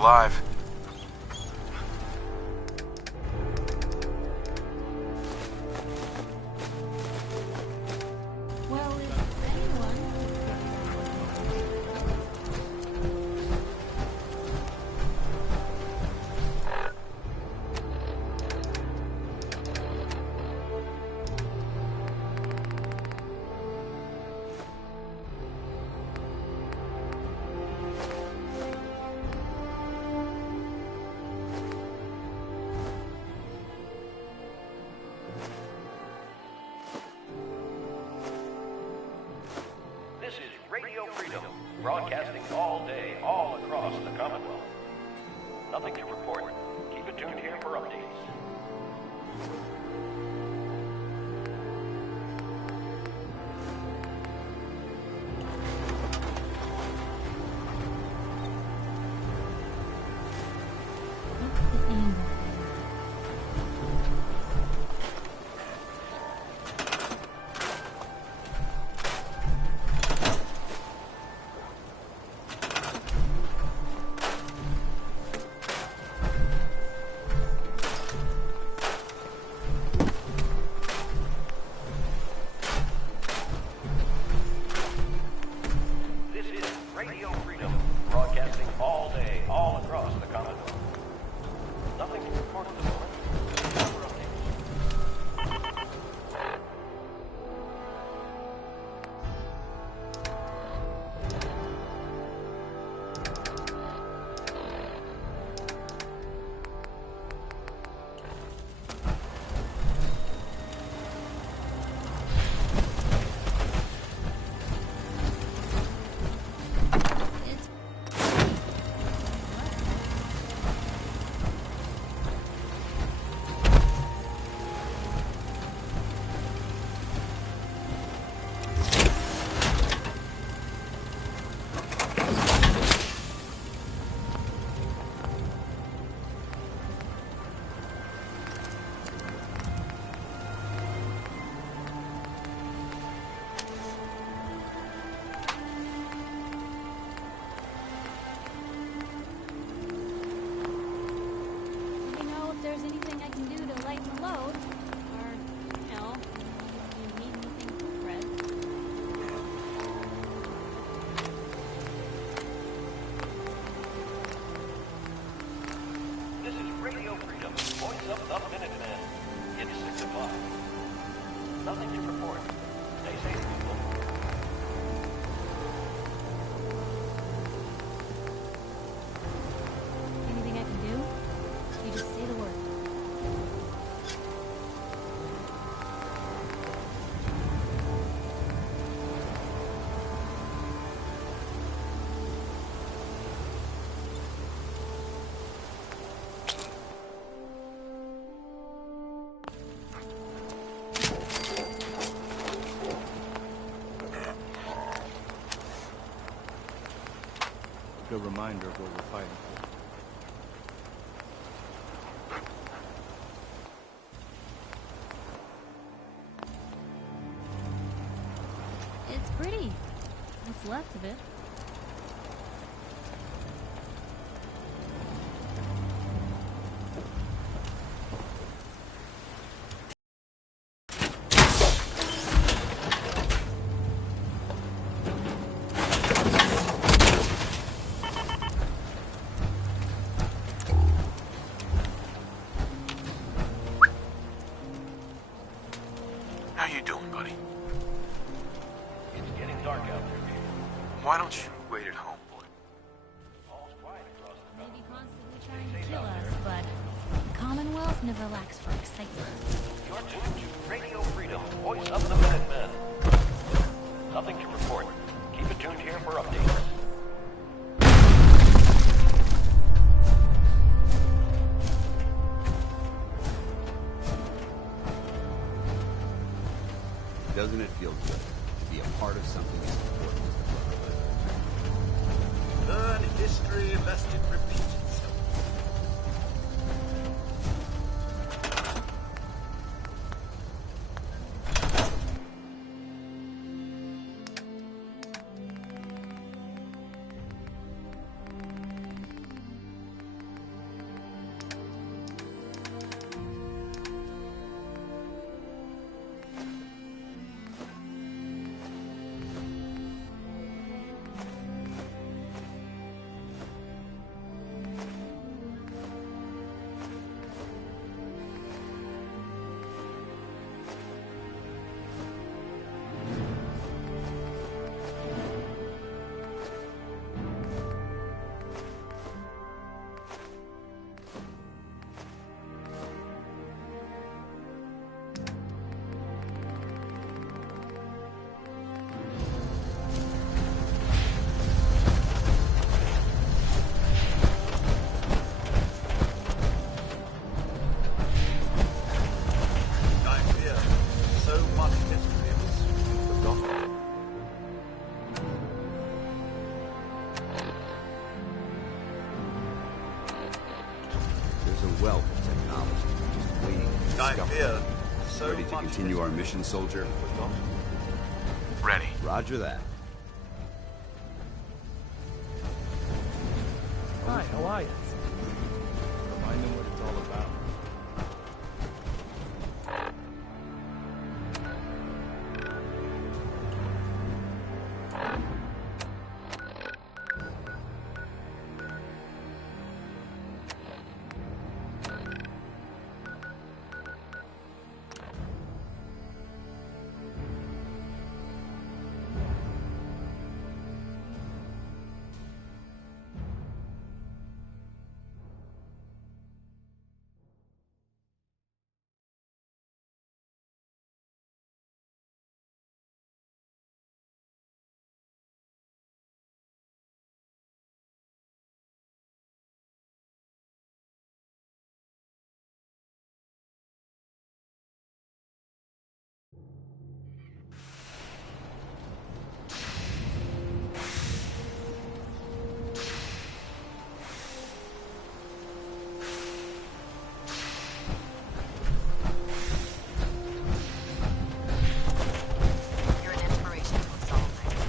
alive. Well, if anyone... This is Radio Freedom, broadcasting all day, all across the Commonwealth. Nothing to report. Keep it tuned here for updates. This is Radio Freedom, broadcasting all day, all across the Commonwealth. Nothing to report at the moment. For updates. It's... Let me know if there's anything I can do to lighten the load. Or, you know, if you need anything from Fred. This is Radio Freedom, voice of the Minutemen. It's 6 o'clock. Nothing to report. Stay safe, people. Anything I can do? You just say the word. Good reminder of what we're fighting for. It's pretty. What's left of it. How you doing, buddy? It's getting dark out there. Why don't you wait at home, boy? All's quiet across the Maybe constantly trying to kill us, but the Commonwealth never lacks for excitement. You're tuned to Radio Freedom, voice of the Minutemen. Nothing to report. Keep it tuned here for updates. Doesn't it feel good to be a part of something as important as the Brotherhood? Learn history lest it repeat itself. I discovered. fear so Ready to much continue has our been mission, soldier? forgotten. Ready. Roger that. Hi, how are you? Remind them what it's all about. You're an inspiration to us all, Frank.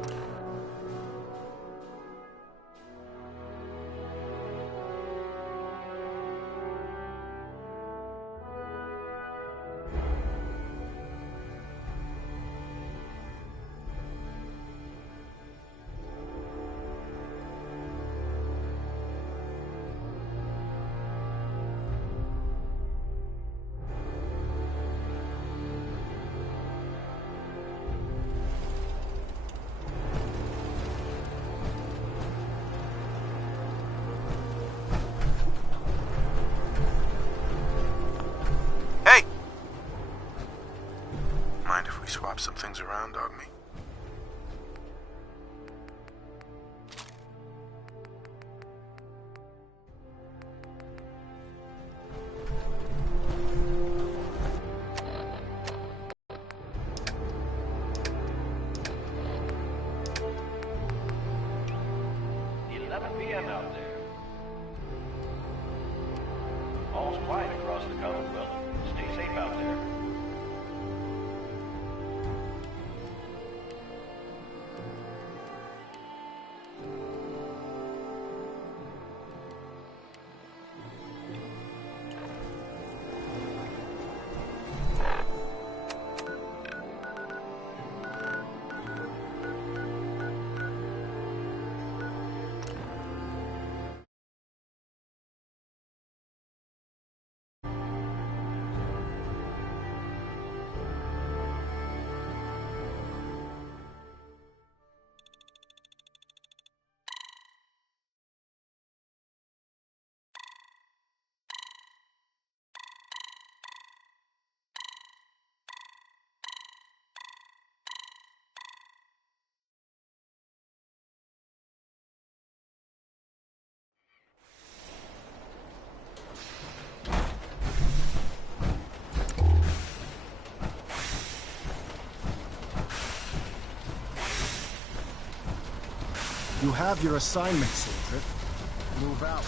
Was proud. Hey! Mind if we swap some things around, Dogmeat? PM out there. All's quiet across the Commonwealth. Stay safe out there. You have your assignment, soldier. Move out.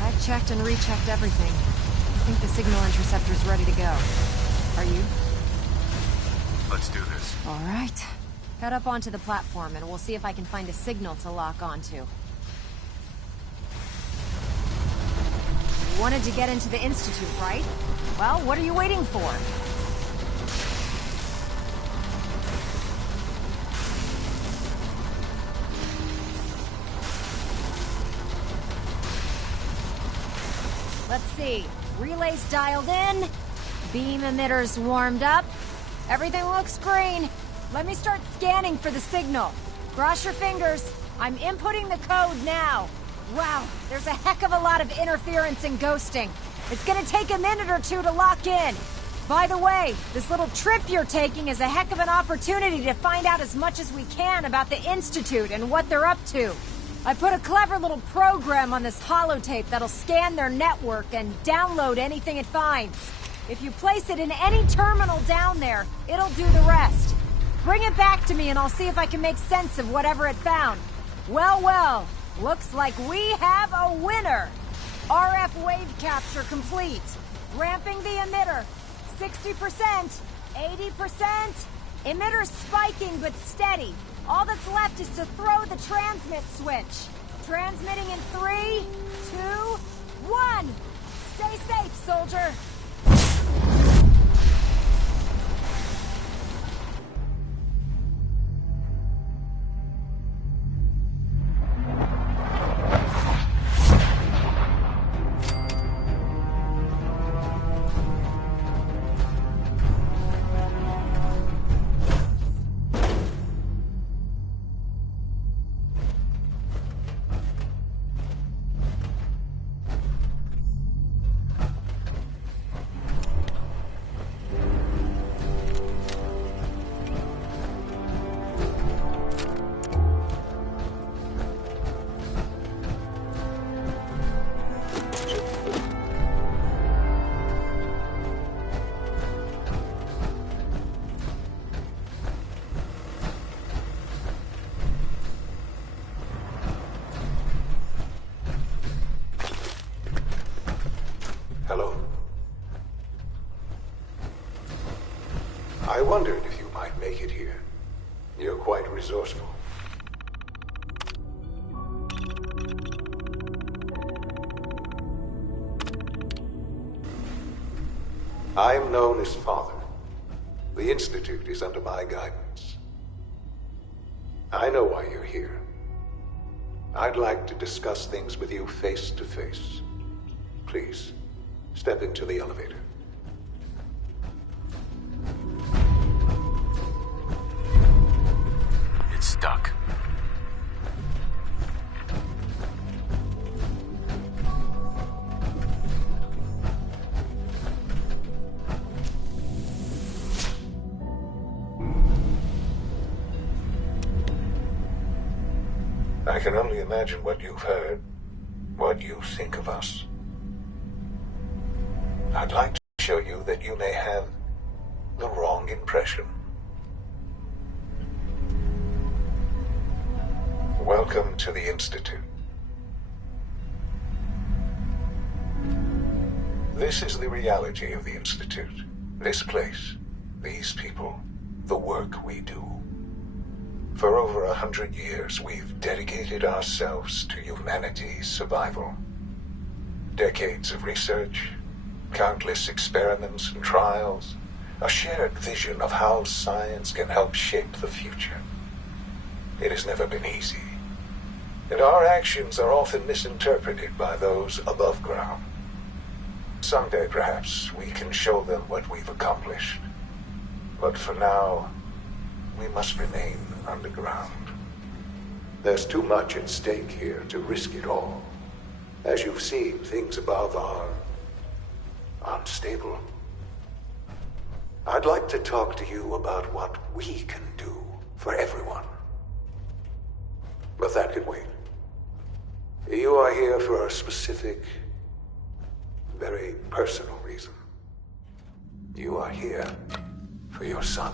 I've checked and rechecked everything. I think the signal interceptor's ready to go. Are you? Let's do this. All right. Head up onto the platform and we'll see if I can find a signal to lock onto. You wanted to get into the Institute, right? Well, what are you waiting for? Let's see. Relays dialed in. Beam emitters warmed up. Everything looks green. Let me start scanning for the signal. Cross your fingers. I'm inputting the code now. Wow, there's a heck of a lot of interference and ghosting. It's gonna take a minute or two to lock in. By the way, this little trip you're taking is a heck of an opportunity to find out as much as we can about the Institute and what they're up to. I put a clever little program on this holotape that'll scan their network and download anything it finds. If you place it in any terminal down there, it'll do the rest. Bring it back to me and I'll see if I can make sense of whatever it found. Well, well, looks like we have a winner. RF wave capture complete. Ramping the emitter. 60%, 80%. Emitter spiking but steady. All that's left is to throw the transmit switch. Transmitting in 3, 2, 1. Stay safe, soldier. Hello. I wondered if you might make it here. You're quite resourceful. I'm known as Father. The Institute is under my guidance. I know why you're here. I'd like to discuss things with you face to face. Please, step into the elevator. It's stuck. I can only imagine what you've heard, what you think of us. I'd like to show you that you may have the wrong impression. Welcome to the Institute. This is the reality of the Institute. This place, these people, the work we do. For over 100 years, we've dedicated ourselves to humanity's survival. Decades of research, countless experiments and trials, a shared vision of how science can help shape the future. It has never been easy, and our actions are often misinterpreted by those above ground. Someday, perhaps, we can show them what we've accomplished. But for now, we must remain underground. There's too much at stake here to risk it all. As you've seen, things above are unstable. I'd like to talk to you about what we can do for everyone. But that can wait. You are here for a specific, very personal reason. You are here for your son.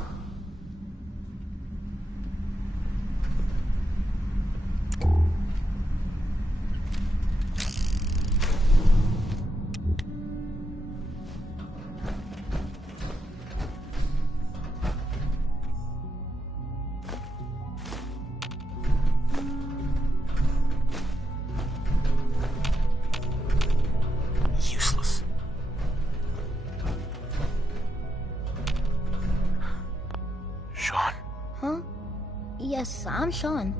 Useless. Sean? Huh? Yes, I'm Sean.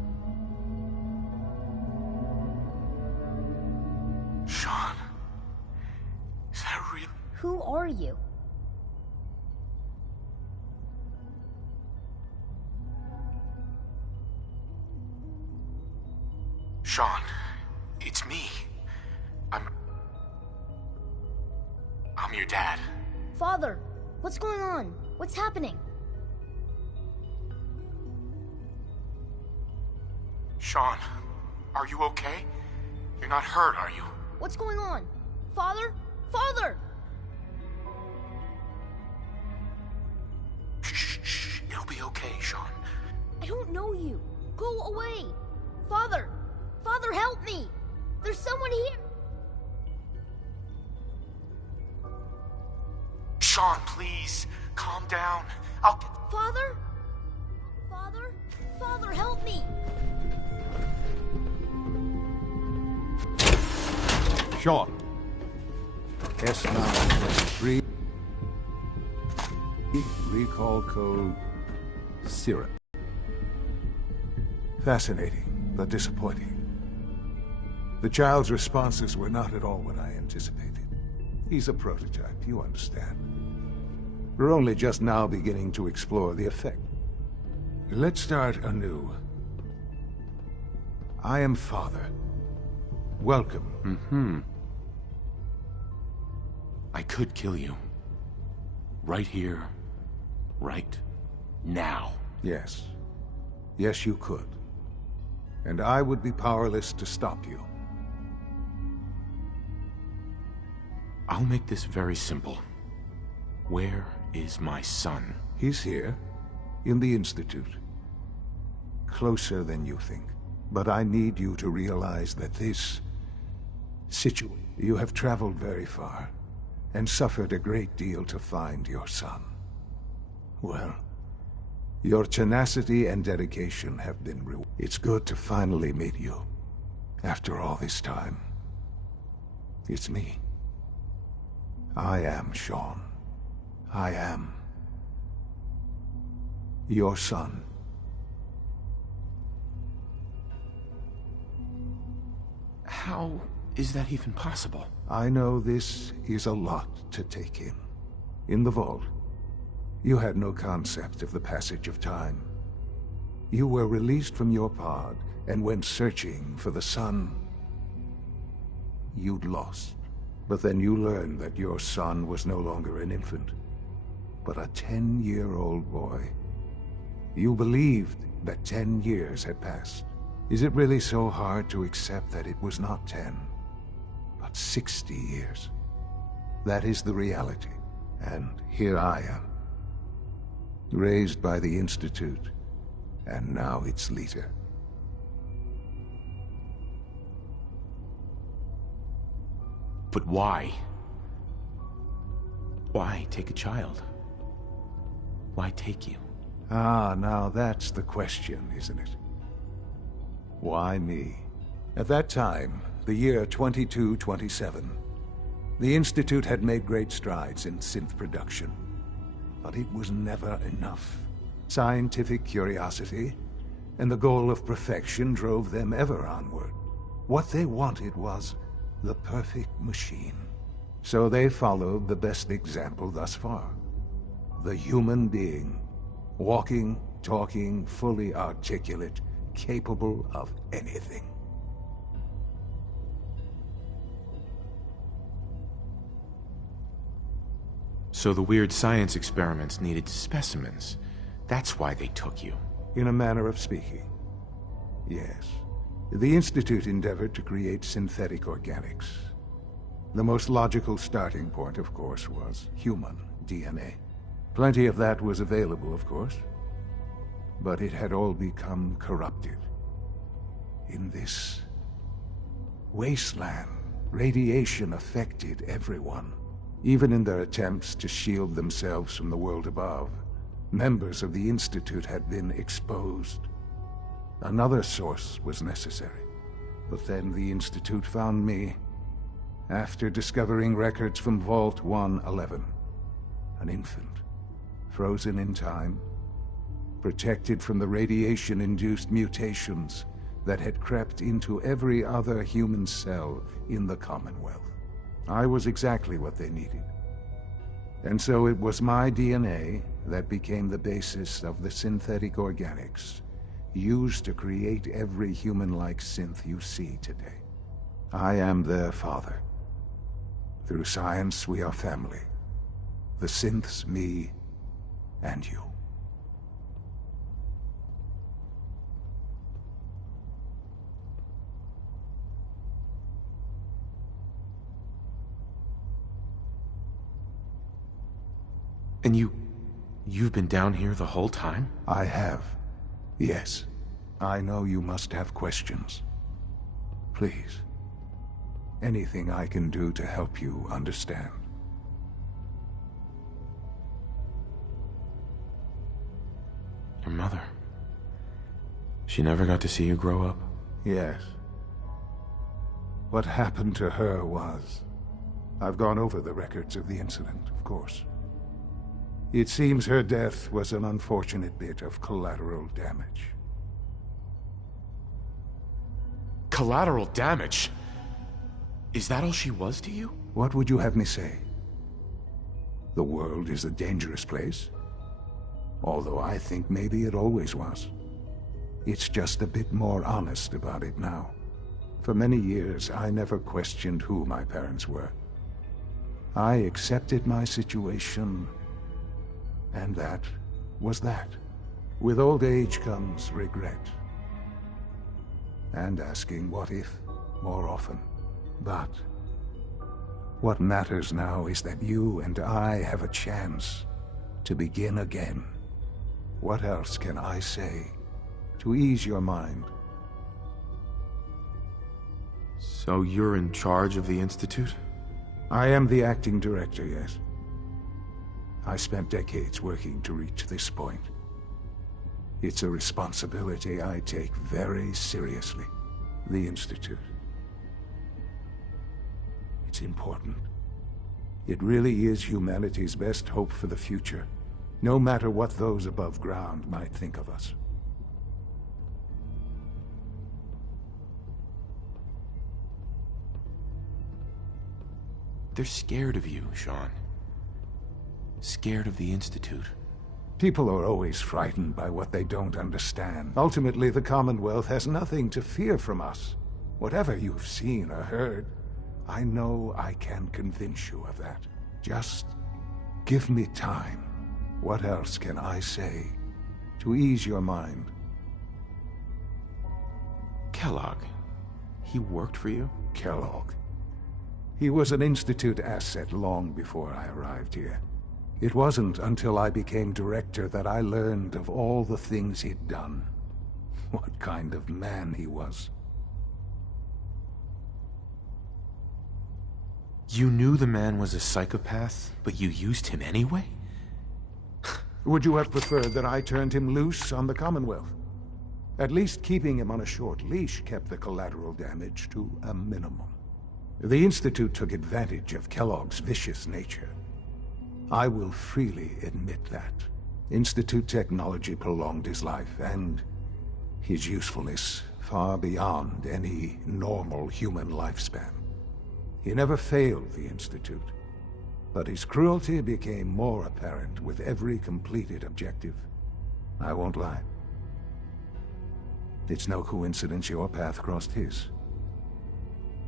Sean? Is that real? Who are you? Sean, It's me. I'm your dad. Father, what's going on? What's happening? Sean, are you okay? You're not hurt, are you? What's going on? Father? Father! Shh. It'll be okay, Sean. I don't know you. Go away. Father! Father, help me! There's someone here! Sean, please, calm down. Father? Father? Father, help me! Sean. S923. Recall code Syrup. Fascinating, but disappointing. The child's responses were not at all what I anticipated. He's a prototype, you understand. We're only just now beginning to explore the effect. Let's start anew. I am Father. Welcome. I could kill you. Right here. Right now. Yes. Yes, you could. And I would be powerless to stop you. I'll make this very simple. Where is my son? He's here, in the Institute. Closer than you think. But I need you to realize that this situation... You have traveled very far, and suffered a great deal to find your son. Well, your tenacity and dedication have been rewarded. It's good to finally meet you, after all this time. It's me. I am Sean. I am your son. How is that even possible? I know this is a lot to take in. In the vault, you had no concept of the passage of time. You were released from your pod and went searching for the son you'd lost. But then you learned that your son was no longer an infant, but a 10-year-old boy. You believed that 10 years had passed. Is it really so hard to accept that it was not 10, but 60 years? That is the reality. And here I am, raised by the Institute, and now its leader. But why? Why take a child? Why take you? Ah, now that's the question, isn't it? Why me? At that time, the year 2227, the Institute had made great strides in synth production. But it was never enough. Scientific curiosity and the goal of perfection drove them ever onward. What they wanted was the perfect machine. So they followed the best example thus far. The human being. Walking, talking, fully articulate, capable of anything. So the weird science experiments needed specimens. That's why they took you. In a manner of speaking. Yes. The Institute endeavored to create synthetic organics. The most logical starting point, of course, was human DNA. Plenty of that was available, of course. But it had all become corrupted. In this wasteland, radiation affected everyone. Even in their attempts to shield themselves from the world above, members of the Institute had been exposed. Another source was necessary. But then the Institute found me, after discovering records from Vault 111. An infant, frozen in time, protected from the radiation-induced mutations that had crept into every other human cell in the Commonwealth. I was exactly what they needed. And so it was my DNA that became the basis of the synthetic organics used to create every human-like synth you see today. I am their father. Through science, we are family. The synths, me, and you. And you've been down here the whole time? I have. Yes. I know you must have questions. Please. Anything I can do to help you understand. Your mother. She never got to see you grow up? Yes. What happened to her was... I've gone over the records of the incident, of course. It seems her death was an unfortunate bit of collateral damage. Collateral damage? Is that all she was to you? What would you have me say? The world is a dangerous place. Although I think maybe it always was. It's just a bit more honest about it now. For many years, I never questioned who my parents were. I accepted my situation, and that was that. With old age comes regret. And asking what if more often. But what matters now is that you and I have a chance to begin again. What else can I say to ease your mind? So you're in charge of the Institute? I am the acting director, yes. I spent decades working to reach this point. It's a responsibility I take very seriously. The Institute. It's important. It really is humanity's best hope for the future, no matter what those above ground might think of us. They're scared of you, Sean. Scared of the Institute. People are always frightened by what they don't understand. Ultimately, the Commonwealth has nothing to fear from us. Whatever you've seen or heard, I know I can convince you of that. Just give me time. What else can I say to ease your mind? Kellogg. He worked for you? Kellogg. He was an Institute asset long before I arrived here. It wasn't until I became director that I learned of all the things he'd done. What kind of man he was. You knew the man was a psychopath, but you used him anyway? Would you have preferred that I turned him loose on the Commonwealth? At least keeping him on a short leash kept the collateral damage to a minimum. The Institute took advantage of Kellogg's vicious nature. I will freely admit that. Institute technology prolonged his life, and his usefulness far beyond any normal human lifespan. He never failed the Institute, but his cruelty became more apparent with every completed objective. I won't lie. It's no coincidence your path crossed his.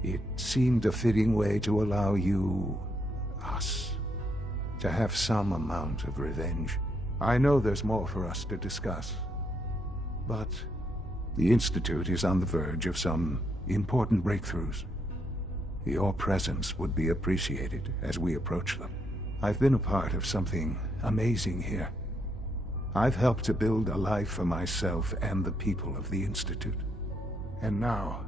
It seemed a fitting way to allow you, us, to have some amount of revenge. I know there's more for us to discuss, but the Institute is on the verge of some important breakthroughs. Your presence would be appreciated as we approach them. I've been a part of something amazing here. I've helped to build a life for myself and the people of the Institute. And now,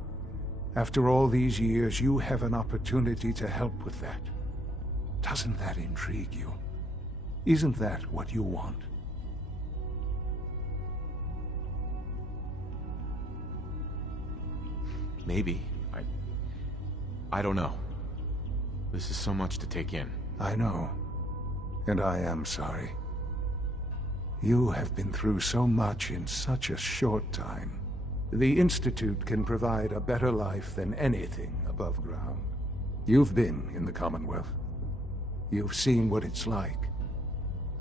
after all these years, you have an opportunity to help with that. Doesn't that intrigue you? Isn't that what you want? Maybe. I don't know. This is so much to take in. I know. And I am sorry. You have been through so much in such a short time. The Institute can provide a better life than anything above ground. You've been in the Commonwealth. You've seen what it's like.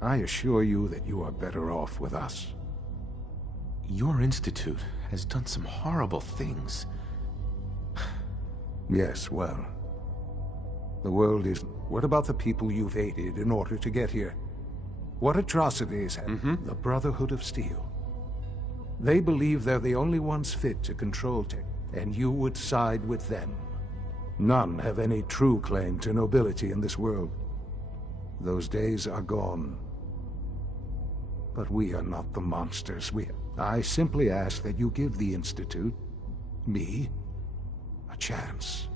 I assure you that you are better off with us. Your Institute has done some horrible things. Yes, well, the world is... What about the people you've aided in order to get here? What atrocities have... The Brotherhood of Steel. They believe they're the only ones fit to control tech, and you would side with them. None have any true claim to nobility in this world. Those days are gone. But we are not the monsters. I simply ask that you give the Institute, me, a chance.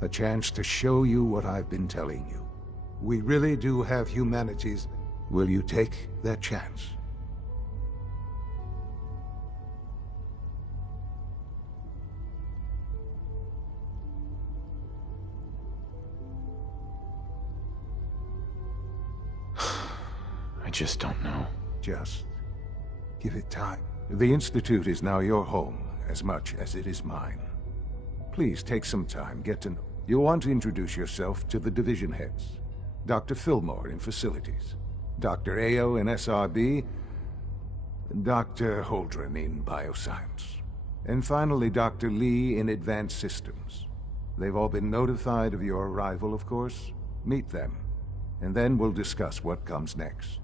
A chance to show you what I've been telling you. We really do have humanities. Will you take that chance? I just don't know. Just give it time. The Institute is now your home, as much as it is mine. Please take some time, get to know. You'll want to introduce yourself to the division heads. Dr. Fillmore in Facilities, Dr. Ayo in SRB, Dr. Holdren in Bioscience, and finally Dr. Lee in Advanced Systems. They've all been notified of your arrival, of course. Meet them, and then we'll discuss what comes next.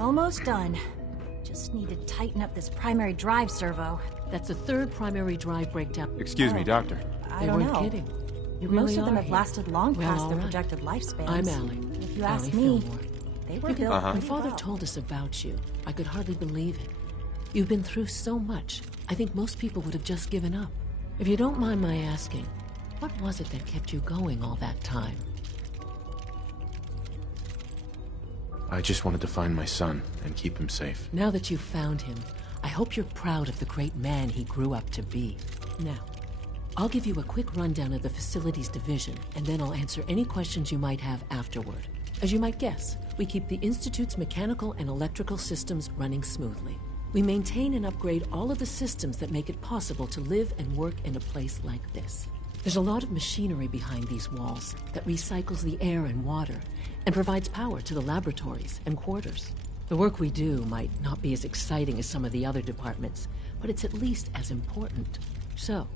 Almost done. Just need to tighten up this primary drive servo. That's the third primary drive breakdown. Excuse me, Doctor. I They don't weren't know. kidding. You Most really of them are have here. lasted long Well, past all their right. projected lifespans. I'm Allie. If you ask Allie me, Fillmore. they were built When pretty Father well. told us about you, I could hardly believe it. You've been through so much. I think most people would have just given up. If you don't mind my asking, what was it that kept you going all that time? I just wanted to find my son and keep him safe. Now that you've found him, I hope you're proud of the great man he grew up to be. Now, I'll give you a quick rundown of the Facilities Division, and then I'll answer any questions you might have afterward. As you might guess, we keep the Institute's mechanical and electrical systems running smoothly. We maintain and upgrade all of the systems that make it possible to live and work in a place like this. There's a lot of machinery behind these walls that recycles the air and water and provides power to the laboratories and quarters. The work we do might not be as exciting as some of the other departments, but it's at least as important. So,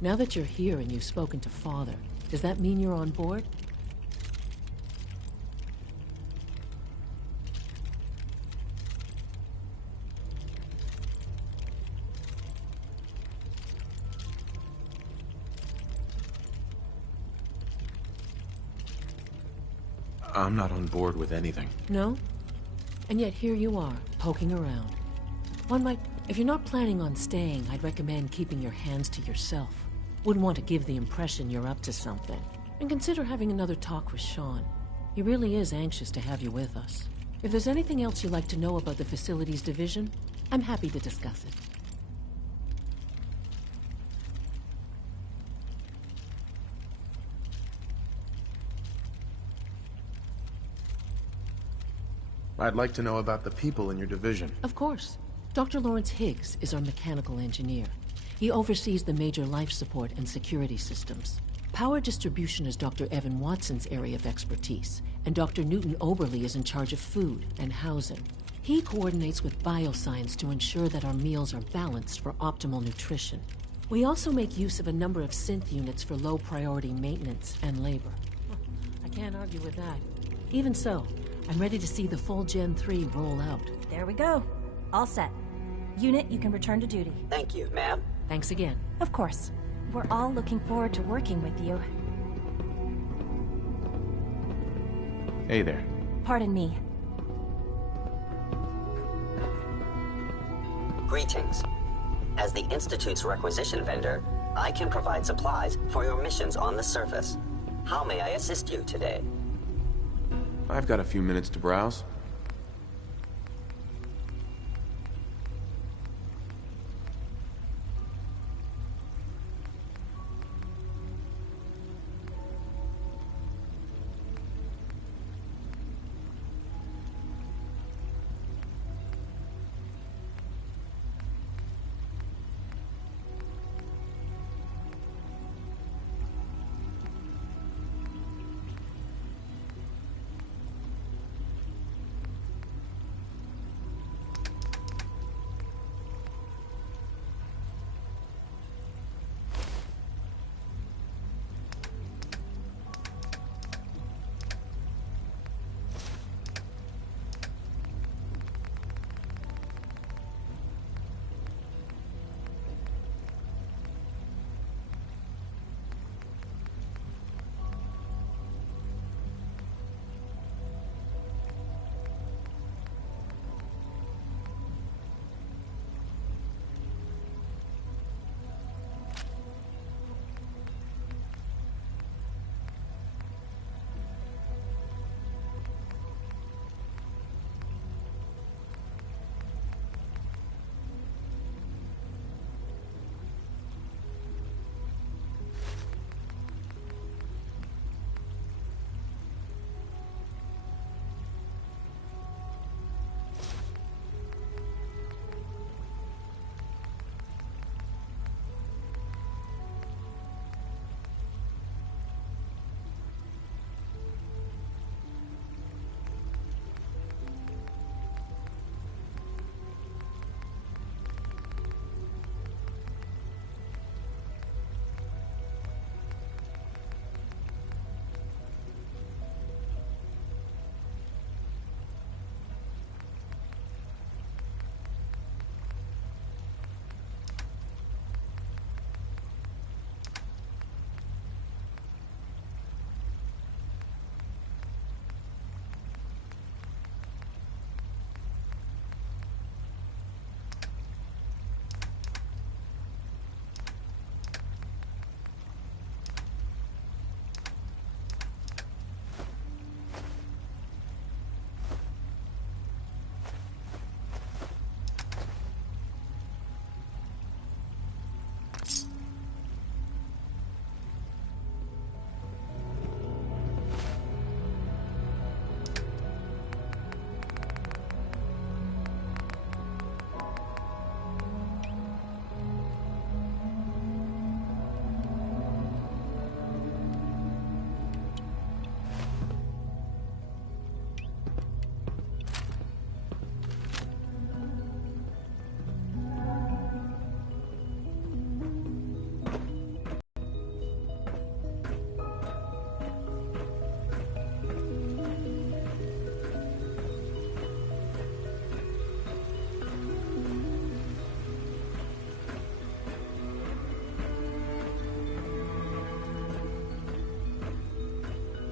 now that you're here and you've spoken to Father, does that mean you're on board? I'm not on board with anything. No? And yet here you are, poking around. One might... If you're not planning on staying, I'd recommend keeping your hands to yourself. Wouldn't want to give the impression you're up to something. And consider having another talk with Sean. He really is anxious to have you with us. If there's anything else you'd like to know about the Facilities Division, I'm happy to discuss it. I'd like to know about the people in your division. Of course. Dr. Lawrence Higgs is our mechanical engineer. He oversees the major life support and security systems. Power distribution is Dr. Evan Watson's area of expertise, and Dr. Newton Oberly is in charge of food and housing. He coordinates with bioscience to ensure that our meals are balanced for optimal nutrition. We also make use of a number of synth units for low-priority maintenance and labor. I can't argue with that. Even so, I'm ready to see the full Gen 3 roll out. There we go. All set. Unit, you can return to duty. Thank you, ma'am. Thanks again. Of course. We're all looking forward to working with you. Hey there. Pardon me. Greetings. As the Institute's requisition vendor, I can provide supplies for your missions on the surface. How may I assist you today? I've got a few minutes to browse.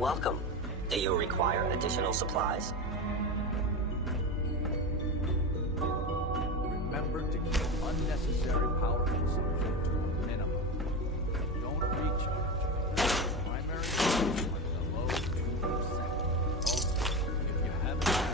welcome. Do you require additional supplies? Remember to keep unnecessary power consumption to a minimum. Don't recharge. Primary consumption below 2%. Also, if you haven't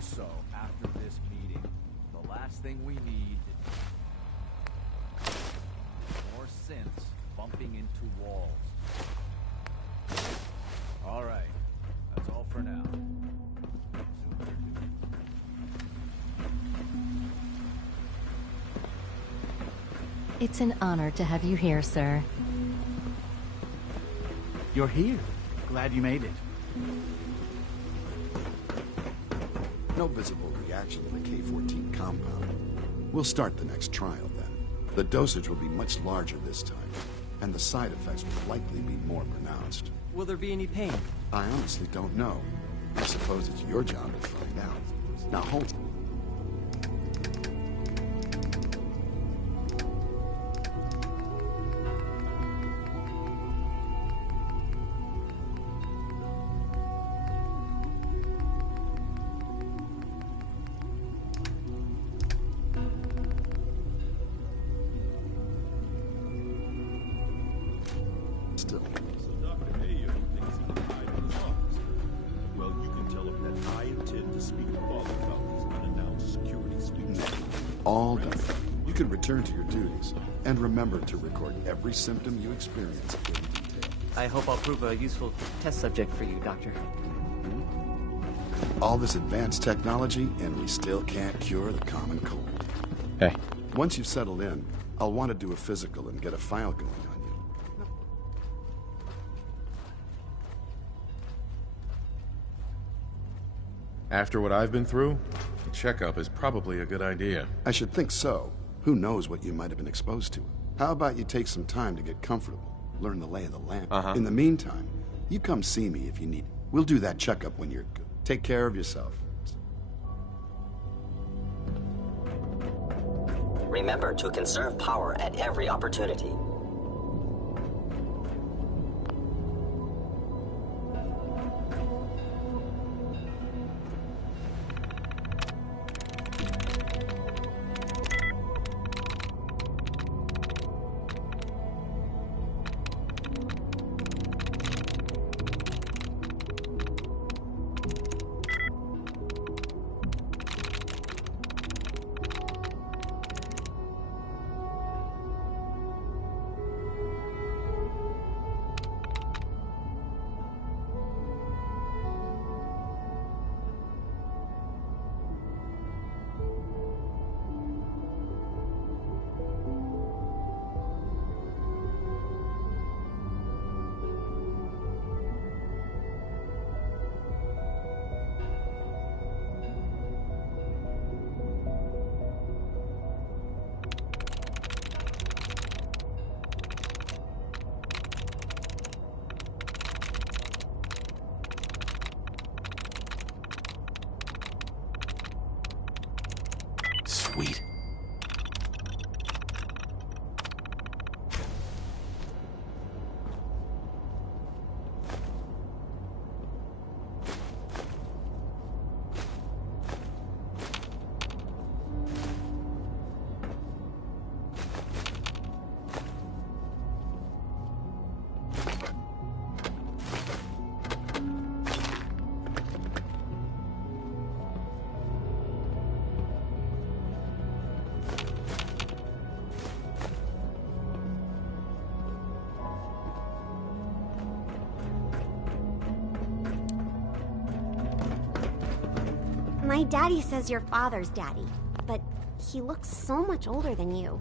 so after this meeting, the last thing we need is more synths bumping into walls. All right, that's all for now. It's an honor to have you here, sir. You're here. Glad you made it. No visible reaction in the K-14 compound. We'll start the next trial then. The dosage will be much larger this time, and the side effects will likely be more pronounced. Will there be any pain? I honestly don't know. I suppose it's your job to find out. Now hold. All done. You can return to your duties, and remember to record every symptom you experience in detail. I hope I'll prove a useful test subject for you, Doctor. All this advanced technology, and we still can't cure the common cold. Hey. Once you've settled in, I'll want to do a physical and get a file going on you. After what I've been through, a checkup is probably a good idea. I should think so. Who knows what you might have been exposed to? How about you take some time to get comfortable, learn the lay of the land. In the meantime, you come see me if you need. We'll do that checkup when you're good. Take care of yourself. Remember to conserve power at every opportunity. Sweet. My daddy says your father's daddy, but he looks so much older than you.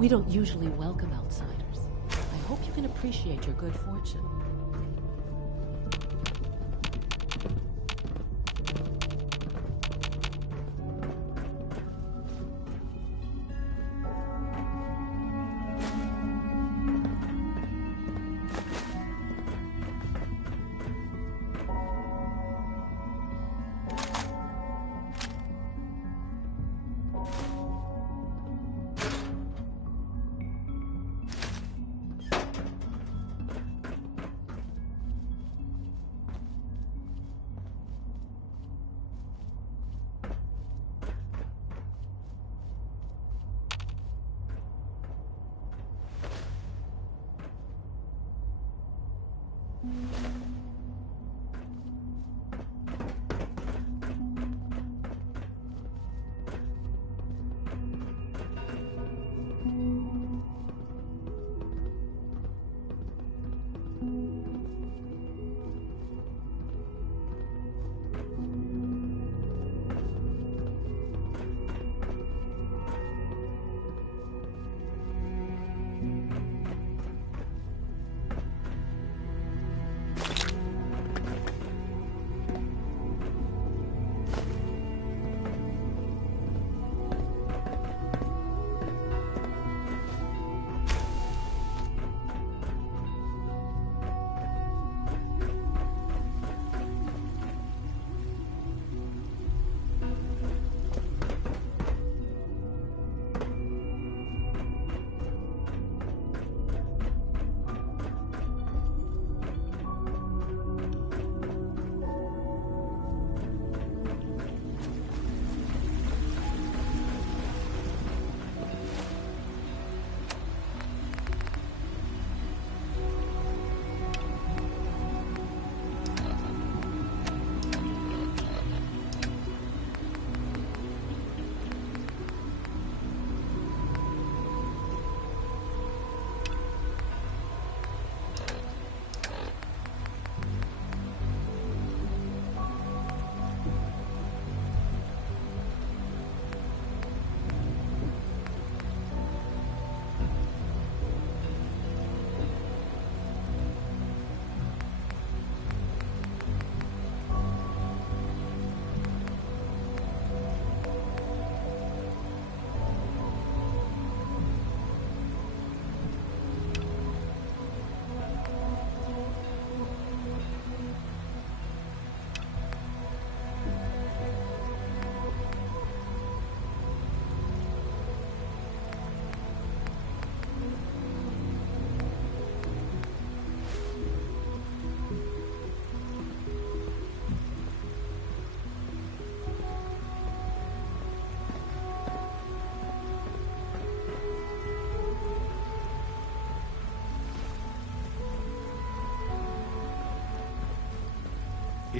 We don't usually welcome outsiders. I hope you can appreciate your good fortune.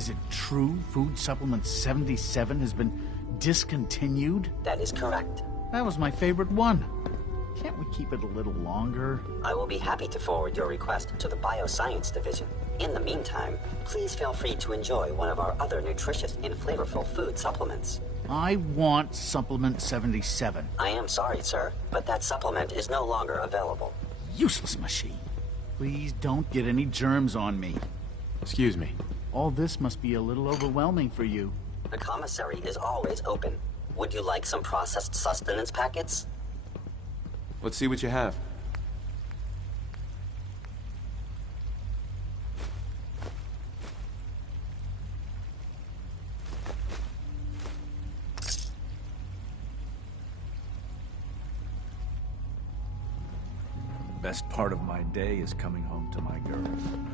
Is it true Food Supplement 77 has been discontinued? That is correct. That was my favorite one. Can't we keep it a little longer? I will be happy to forward your request to the Bioscience Division. In the meantime, please feel free to enjoy one of our other nutritious and flavorful food supplements. I want Supplement 77. I am sorry, sir, but that supplement is no longer available. Useless machine. Please don't get any germs on me. Excuse me. All this must be a little overwhelming for you. The commissary is always open. Would you like some processed sustenance packets? Let's see what you have. Best part of my day is coming home to my girl.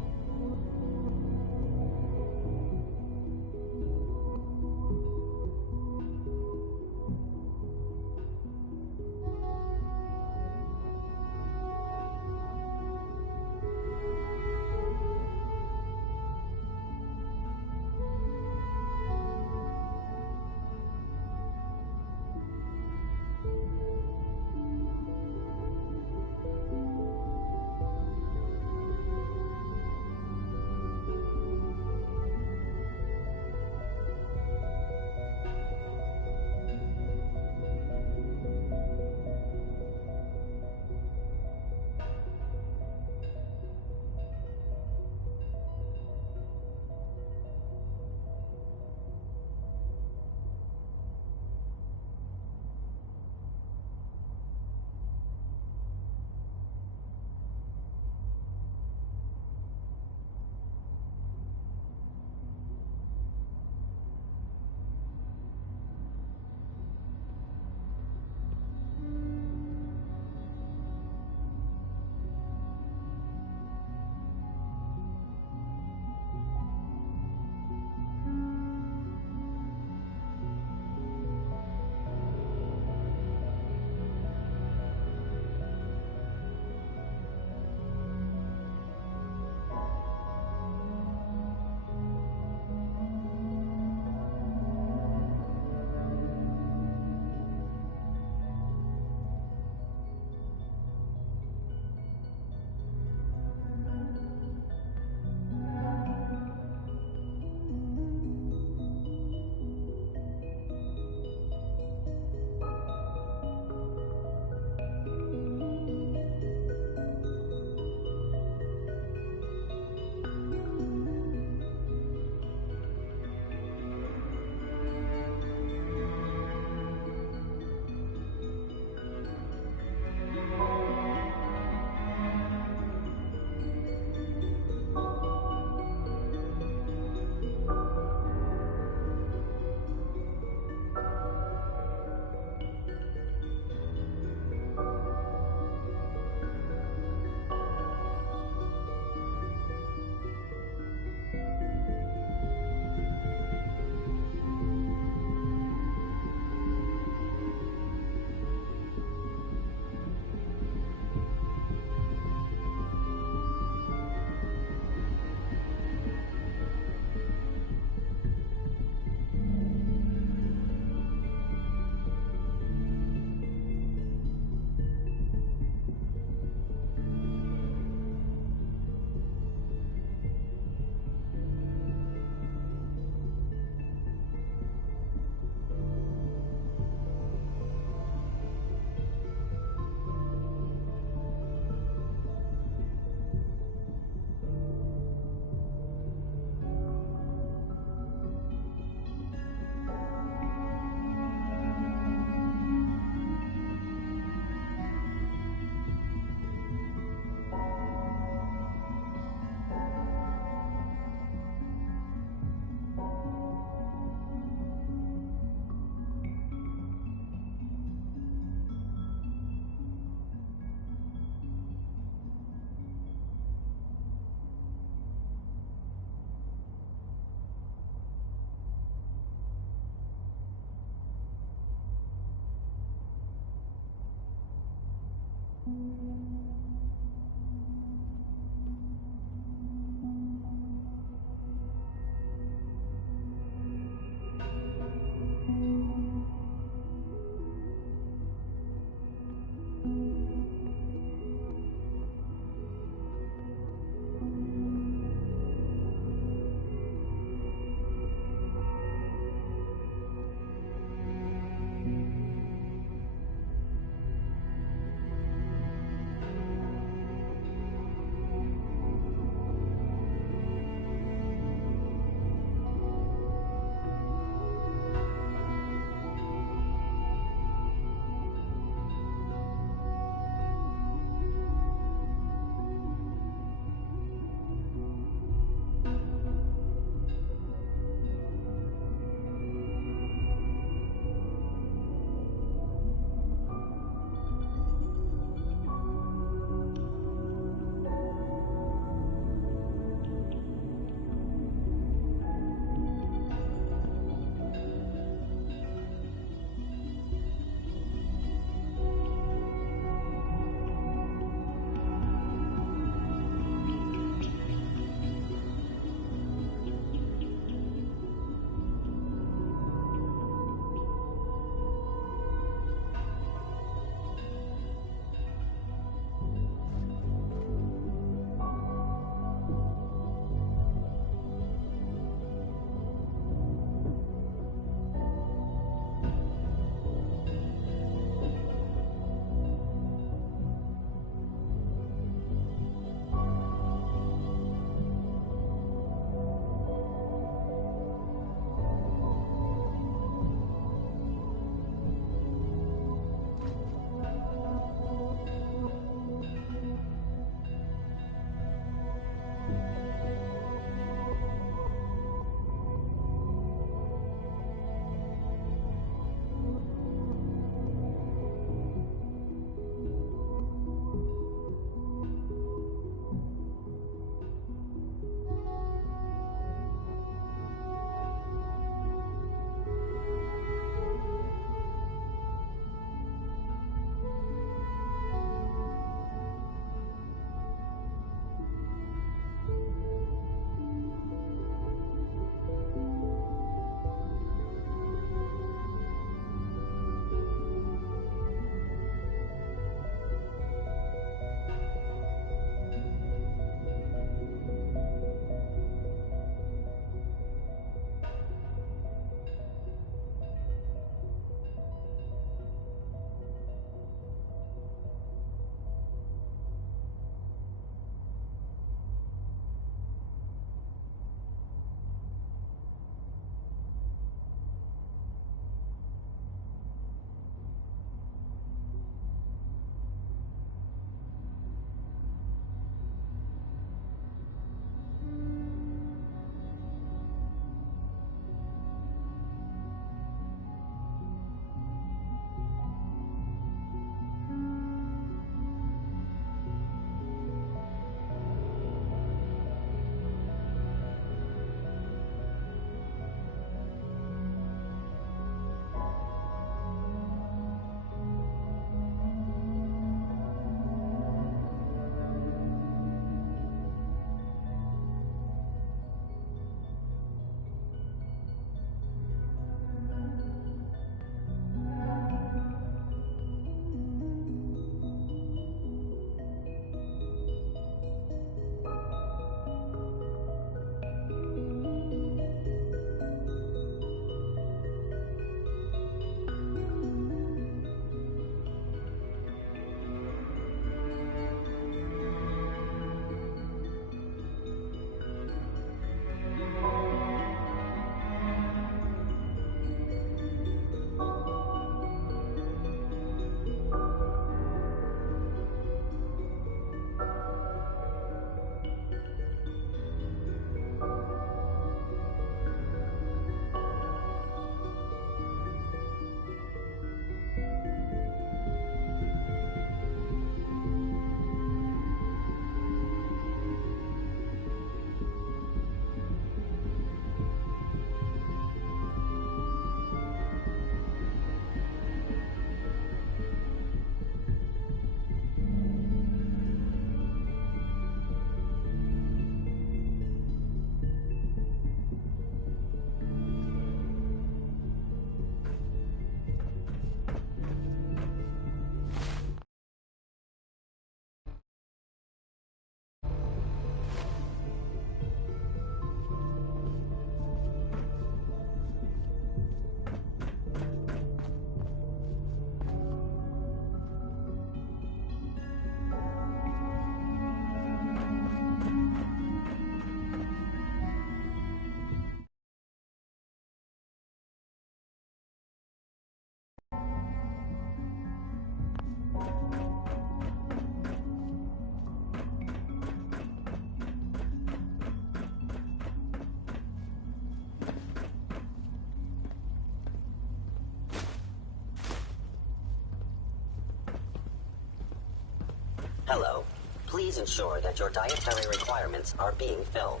Hello. Please ensure that your dietary requirements are being filled.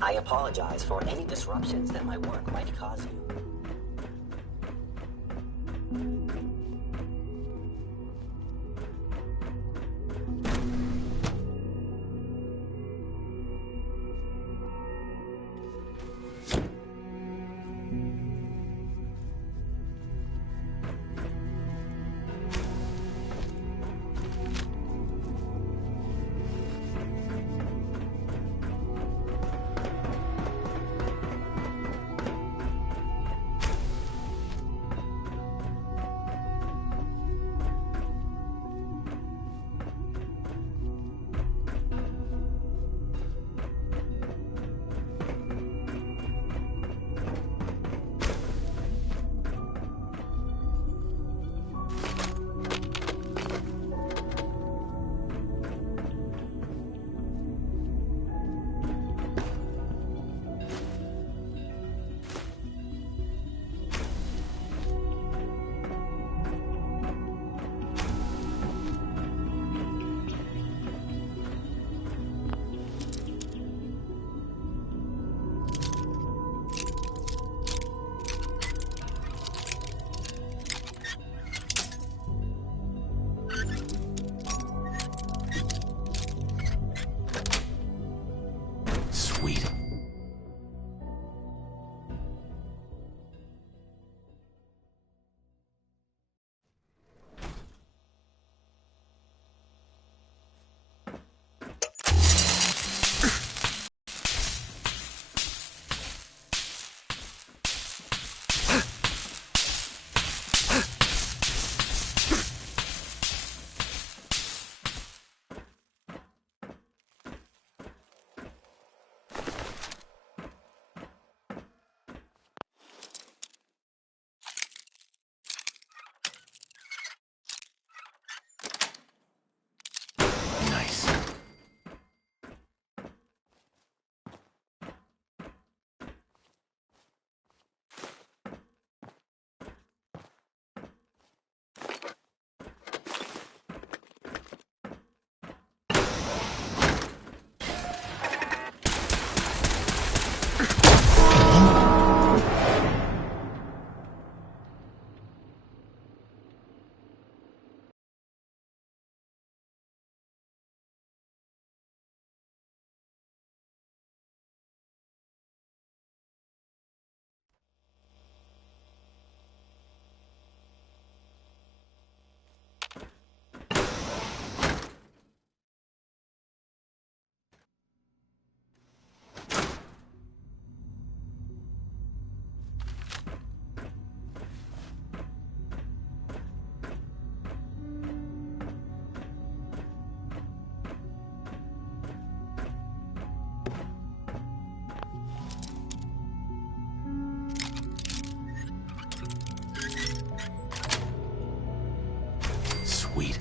I apologize for any disruptions that my work might cause you. Sweet.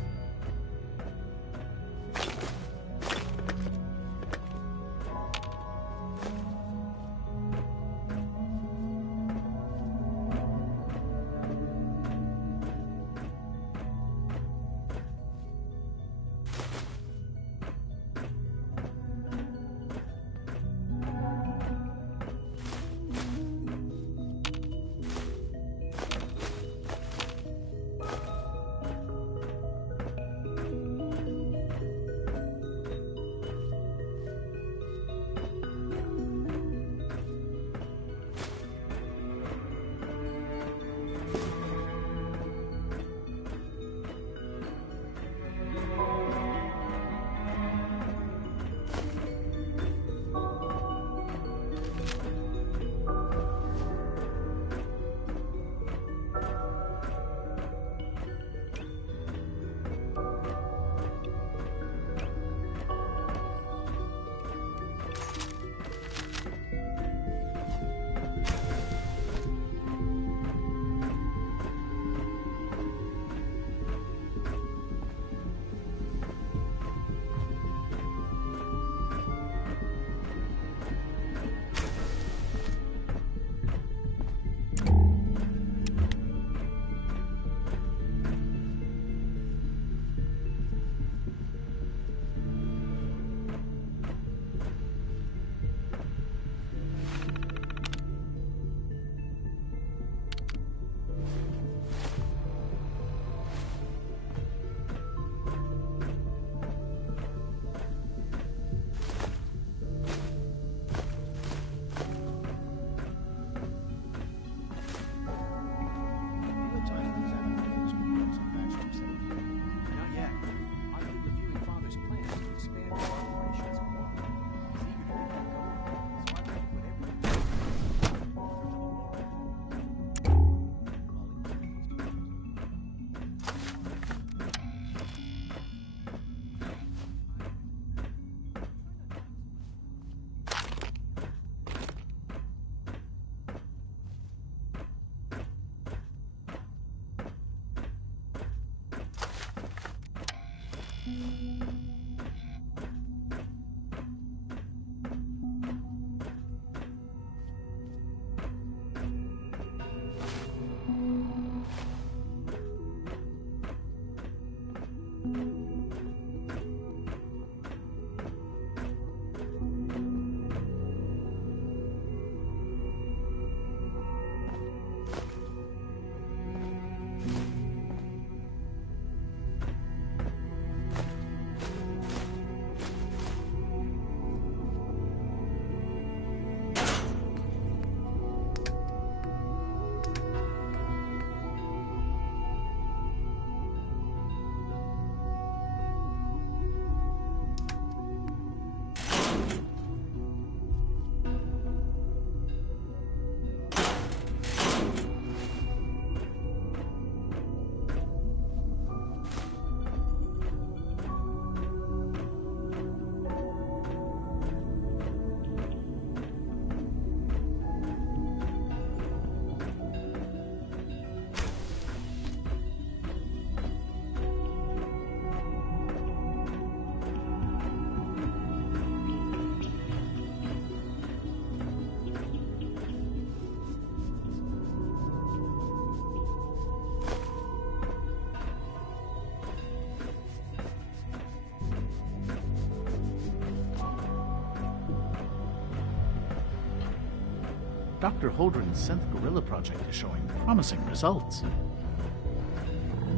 Dr. Holdren's synth gorilla project is showing promising results.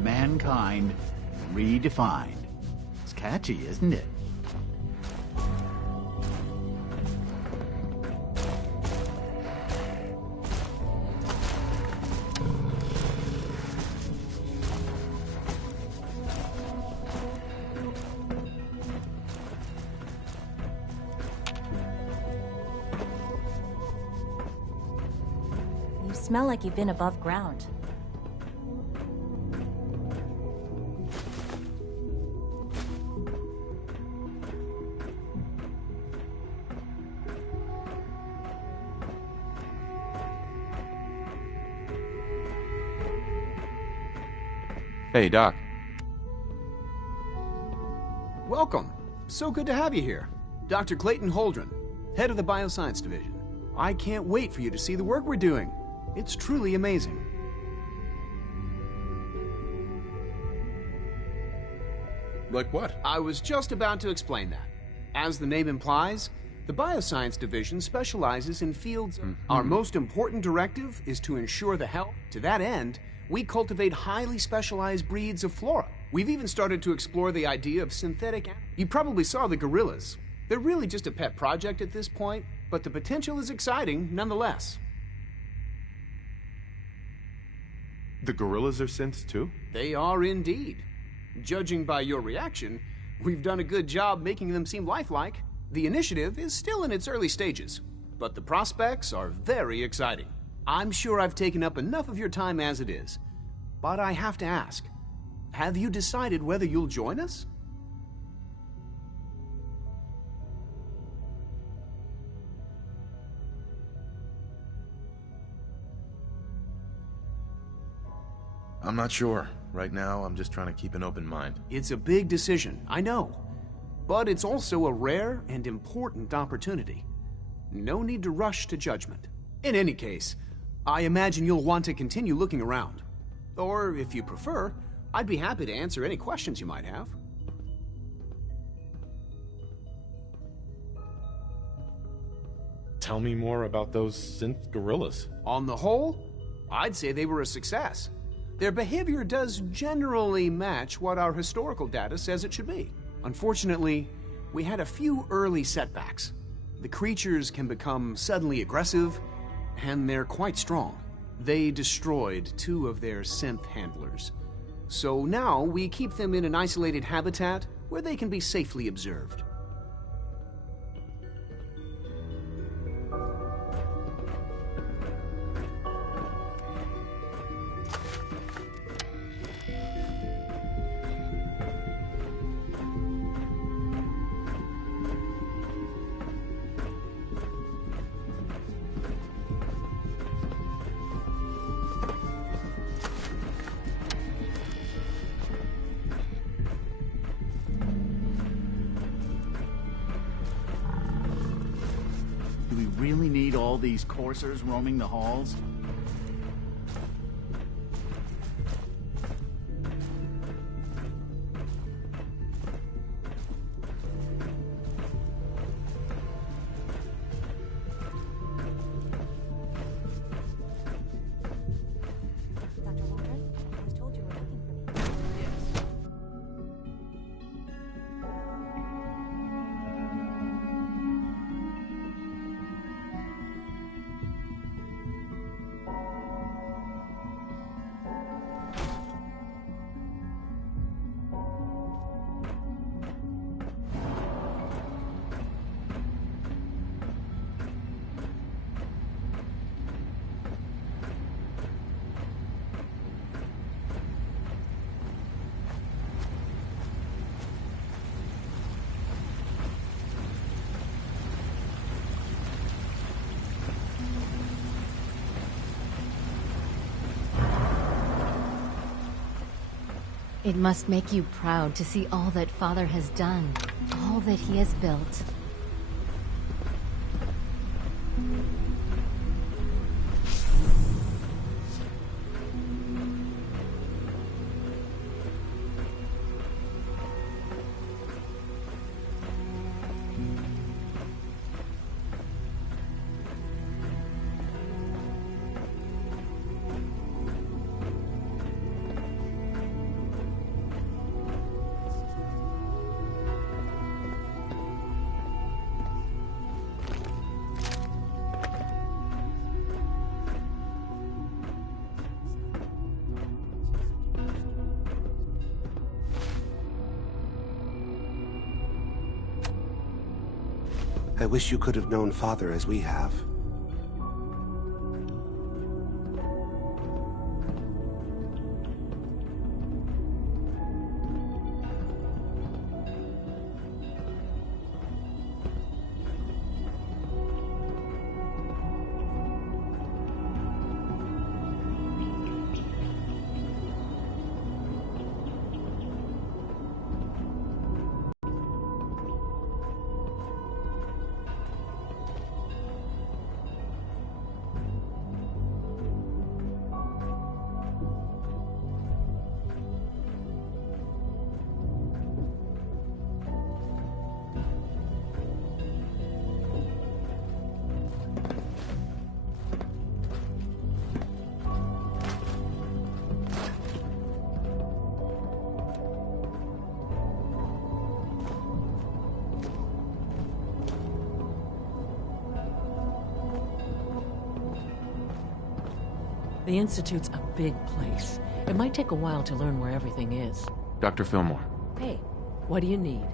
Mankind redefined. It's catchy, isn't it? You smell like you've been above ground. Hey, Doc. Welcome. So good to have you here. Dr. Clayton Holdren, head of the Bioscience Division. I can't wait for you to see the work we're doing. It's truly amazing. Like what? I was just about to explain that. As the name implies, the Bioscience Division specializes in fields. Our most important directive is to ensure the health. To that end, we cultivate highly specialized breeds of flora. We've even started to explore the idea of synthetic. You probably saw the gorillas. They're really just a pet project at this point, but the potential is exciting nonetheless. The gorillas are synths too? They are indeed. Judging by your reaction, we've done a good job making them seem lifelike. The initiative is still in its early stages, but the prospects are very exciting. I'm sure I've taken up enough of your time as it is, but I have to ask, have you decided whether you'll join us? I'm not sure. Right now, I'm just trying to keep an open mind. It's a big decision, I know, but it's also a rare and important opportunity. No need to rush to judgment. In any case, I imagine you'll want to continue looking around. Or, if you prefer, I'd be happy to answer any questions you might have. Tell me more about those synth gorillas. On the whole, I'd say they were a success. Their behavior does generally match what our historical data says it should be. Unfortunately, we had a few early setbacks. The creatures can become suddenly aggressive, and they're quite strong. They destroyed 2 of their synth handlers. So now we keep them in an isolated habitat where they can be safely observed. Do we really need all these coursers roaming the halls? It must make you proud to see all that Father has done, all that he has built. I wish you could have known Father as we have. The Institute's a big place. It might take a while to learn where everything is. Dr. Fillmore. Hey, what do you need?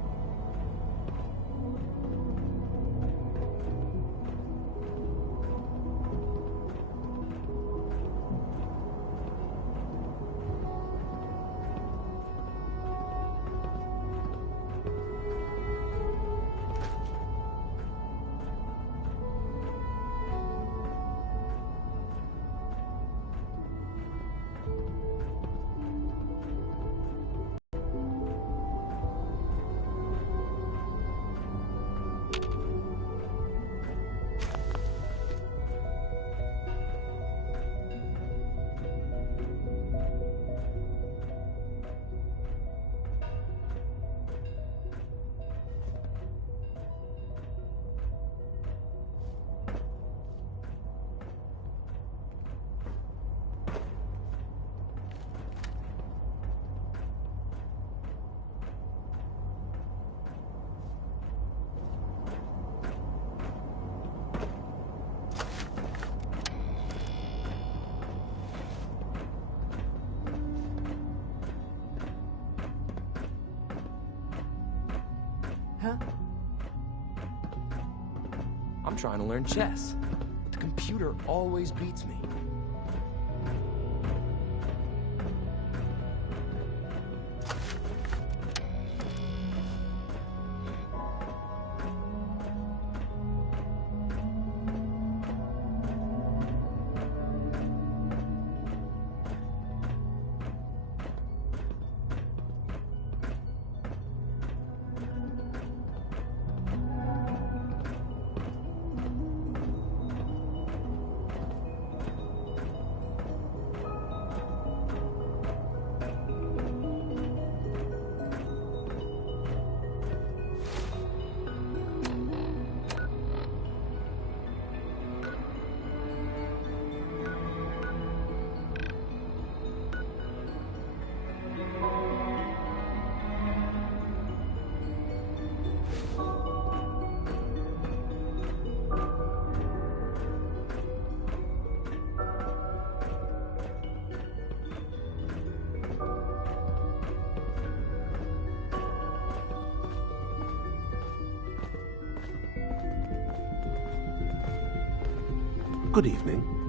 Huh? I'm trying to learn chess, but the computer always beats me. Good evening.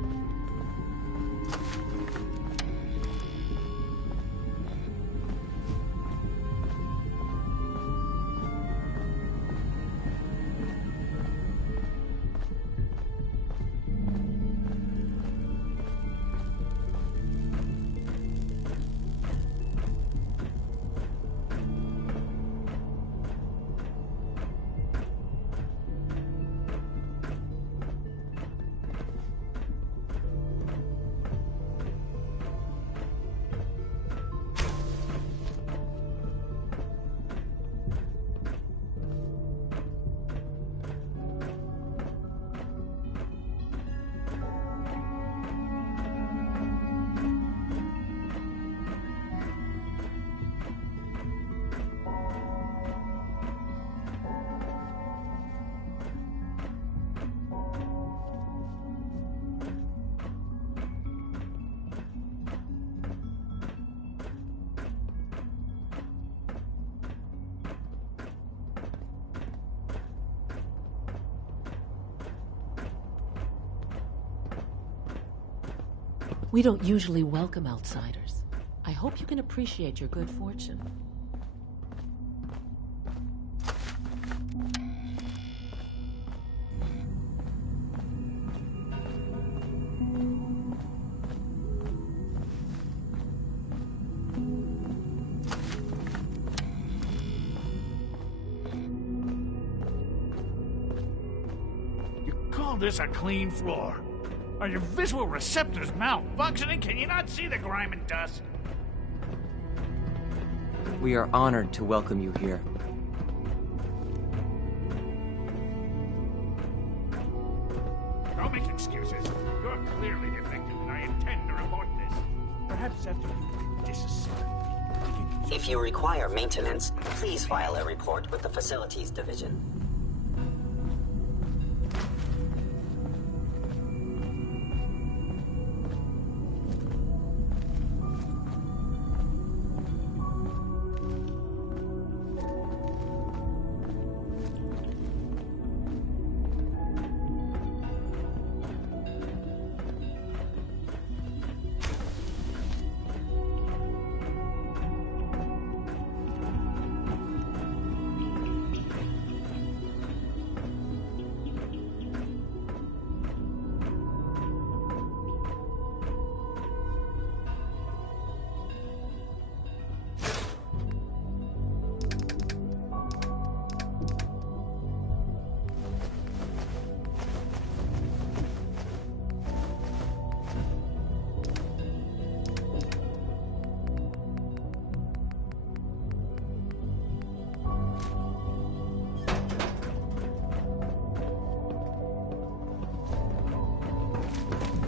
We don't usually welcome outsiders. I hope you can appreciate your good fortune. This a clean floor? Are your visual receptors malfunctioning? Can you not see the grime and dust? We are honored to welcome you here. Don't make excuses. You're clearly defective, and I intend to report this. Perhaps after you disassemble. If you require maintenance, please file a report with the Facilities Division.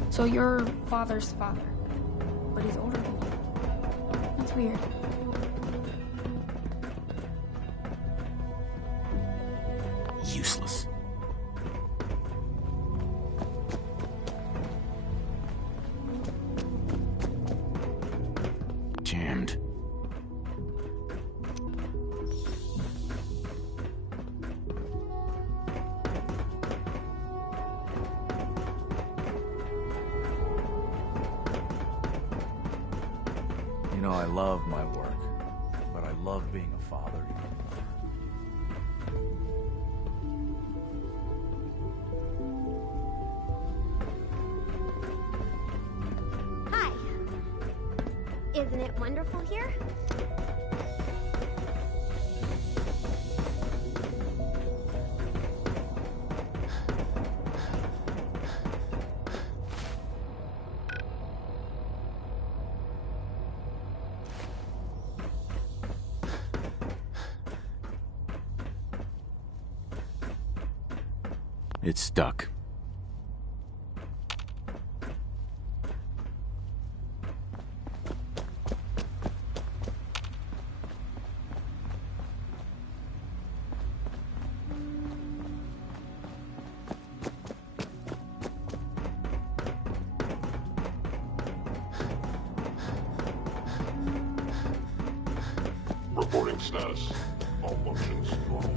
So you're father's father, but he's older than you. That's weird. Useless. Jammed. You know, I love my work, but I love being a father. Hi. Isn't it wonderful here? It's stuck. Reporting status. All functions normal.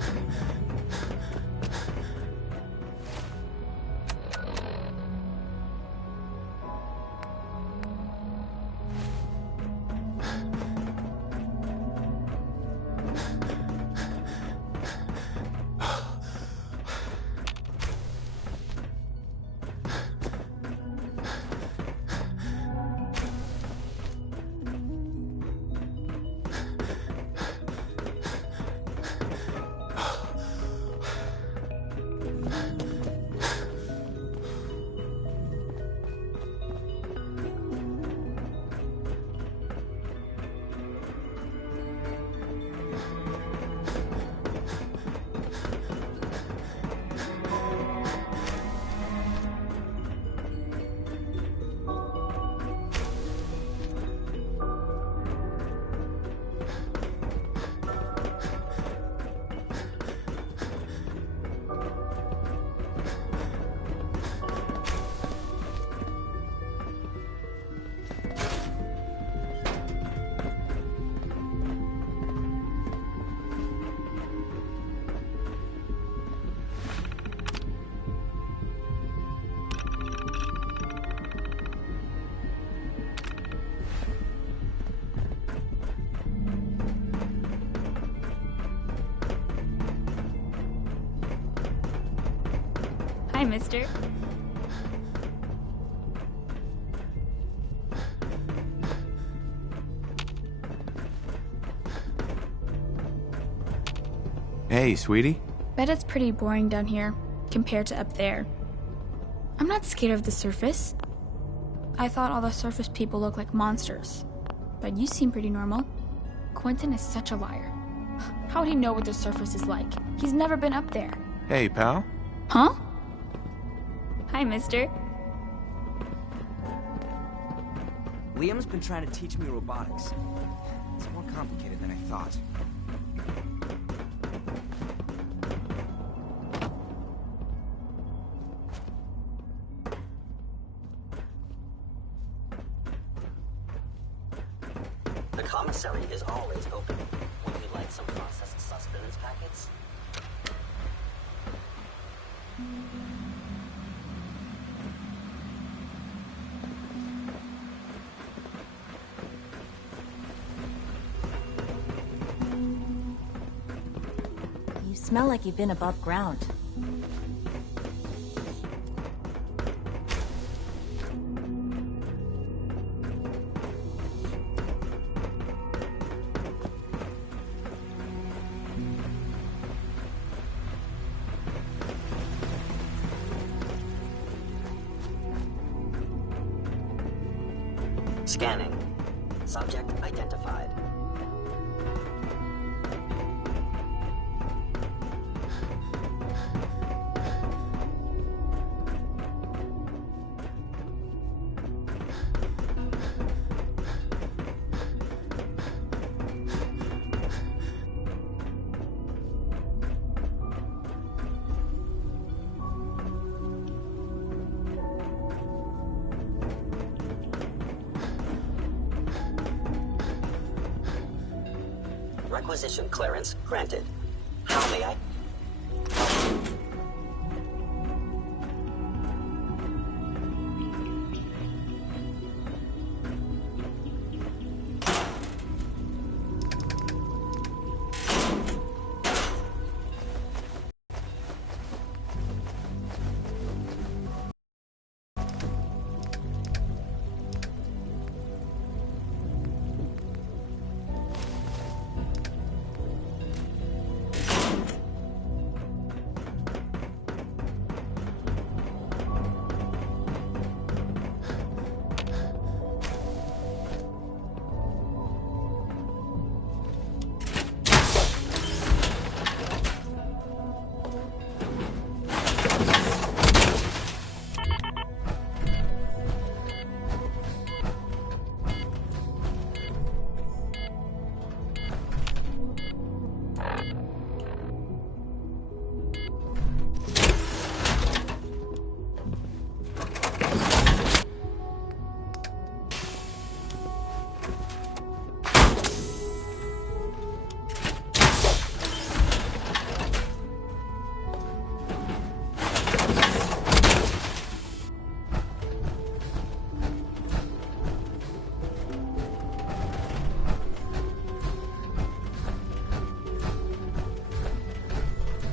Hi, mister. Hey, sweetie. Bet it's pretty boring down here compared to up there. I'm not scared of the surface. I thought all the surface people look like monsters. But you seem pretty normal. Quentin is such a liar. How would he know what the surface is like? He's never been up there. Hey, pal. Huh? Hi, mister. Liam's been trying to teach me robotics. It's more complicated than I thought. The commissary is always open. Would you like some processed sustenance packets? You smell like you've been above ground. Scanning. Subject identified. Requisition clearance granted. How may I?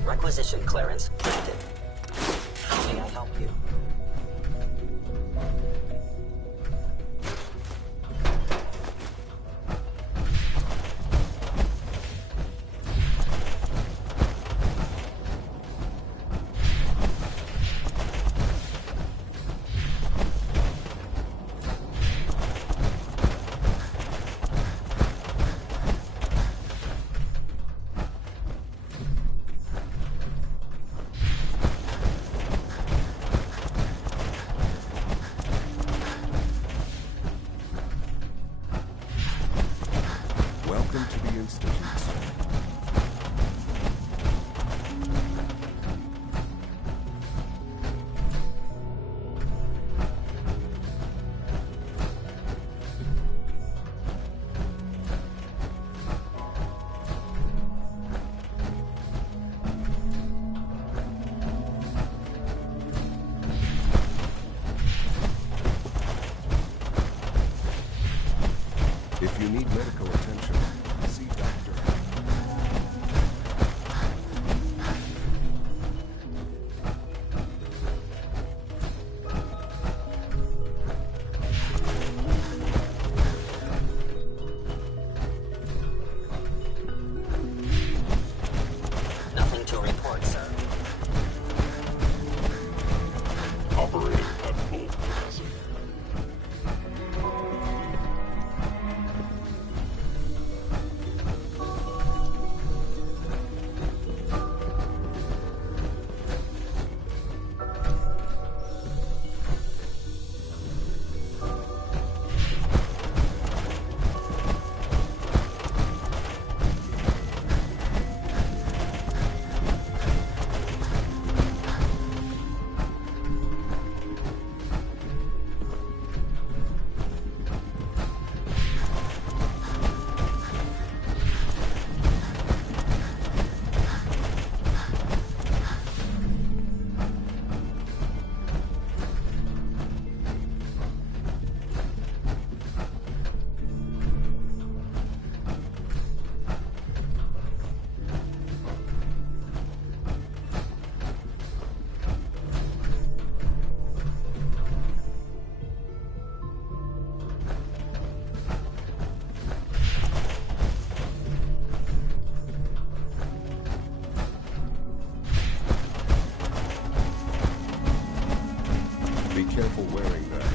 Requisition clearance granted. How may I help you? Welcome to the Institute. If you need medical attention, see Dr. Be careful wearing that.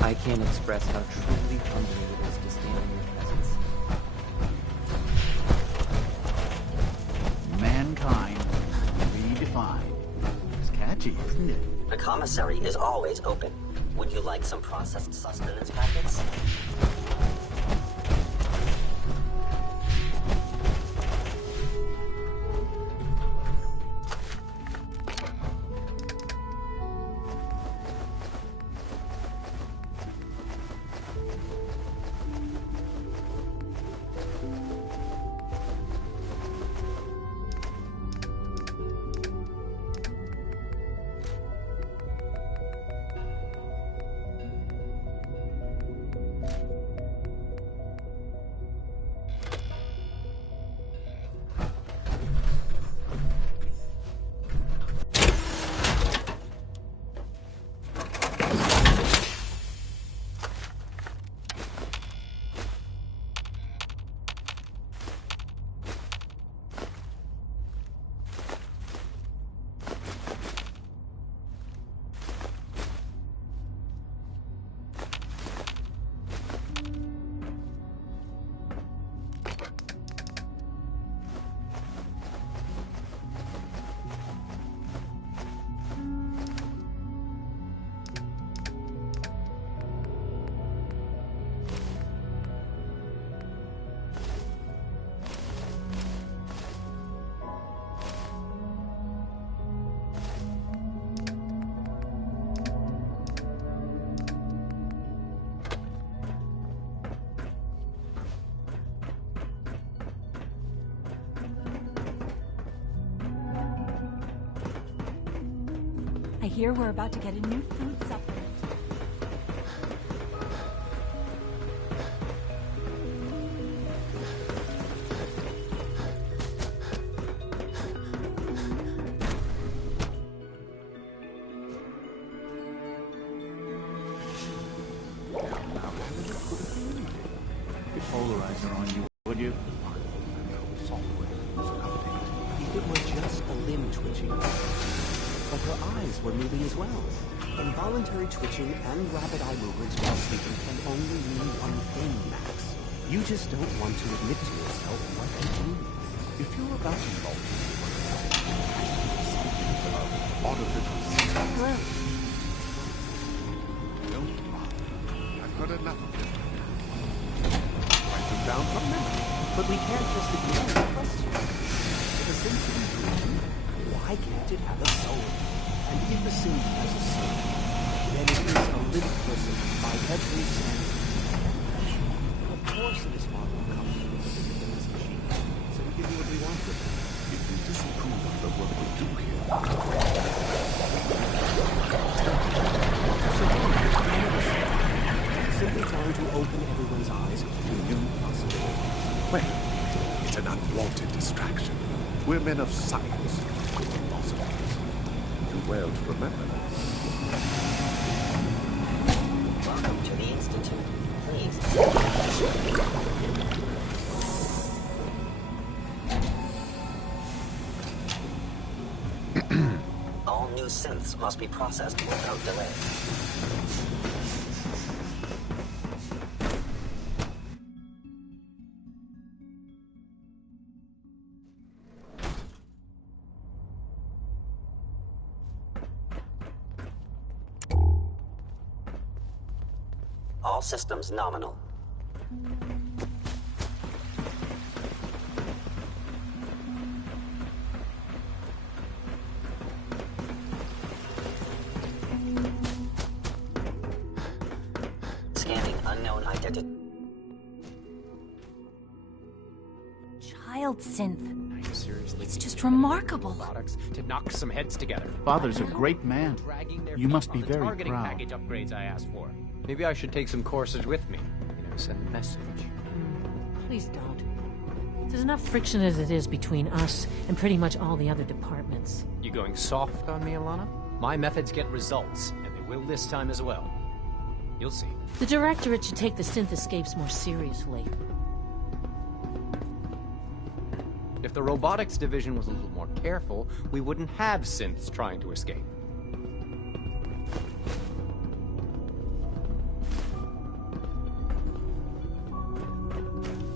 I can't express how truly humbling it is to stand in your presence. Mankind redefined. It's catchy, isn't it? The commissary is always open. Would you like some processed sustenance packets? I hear we're about to get a new food supplement. Polarizer on you, would you? If it were just a limb twitch, twitching. But her eyes were moving as well. Involuntary twitching and rapid eye movements while sleeping can only mean one thing, Max. You just don't want to admit to yourself what you do. If you're about to fall artificial sleep. Don't bother. I've heard enough of this. Write them down from memory. But we can't just ignore the question. If a synth is breathing, why can't it have a soul? And if a synth has a soul, then it is a living person by every standard. Of course it is far more comfortable to live in this machine, so we can do what we want with it. If you disapprove of the work we do here, simply trying to open everyone's eyes to new possibilities. well, it's an unwanted distraction. We're men of science, philosophers. Do well to remember that. Welcome to the Institute. Please. All new synths must be processed without delay. All systems nominal. Scanning unknown identity. Child synth. Are you seriously? It's just remarkable. Robotics to knock some heads together. Father's a great man. You must be very targeting proud. package upgrades I asked for. Maybe I should take some courses with me. You know, send a message. Please don't. There's enough friction as it is between us and pretty much all the other departments. You going soft on me, Alana? My methods get results, and they will this time as well. You'll see. The Directorate should take the synth escapes more seriously. If the robotics division was a little more careful, we wouldn't have synths trying to escape.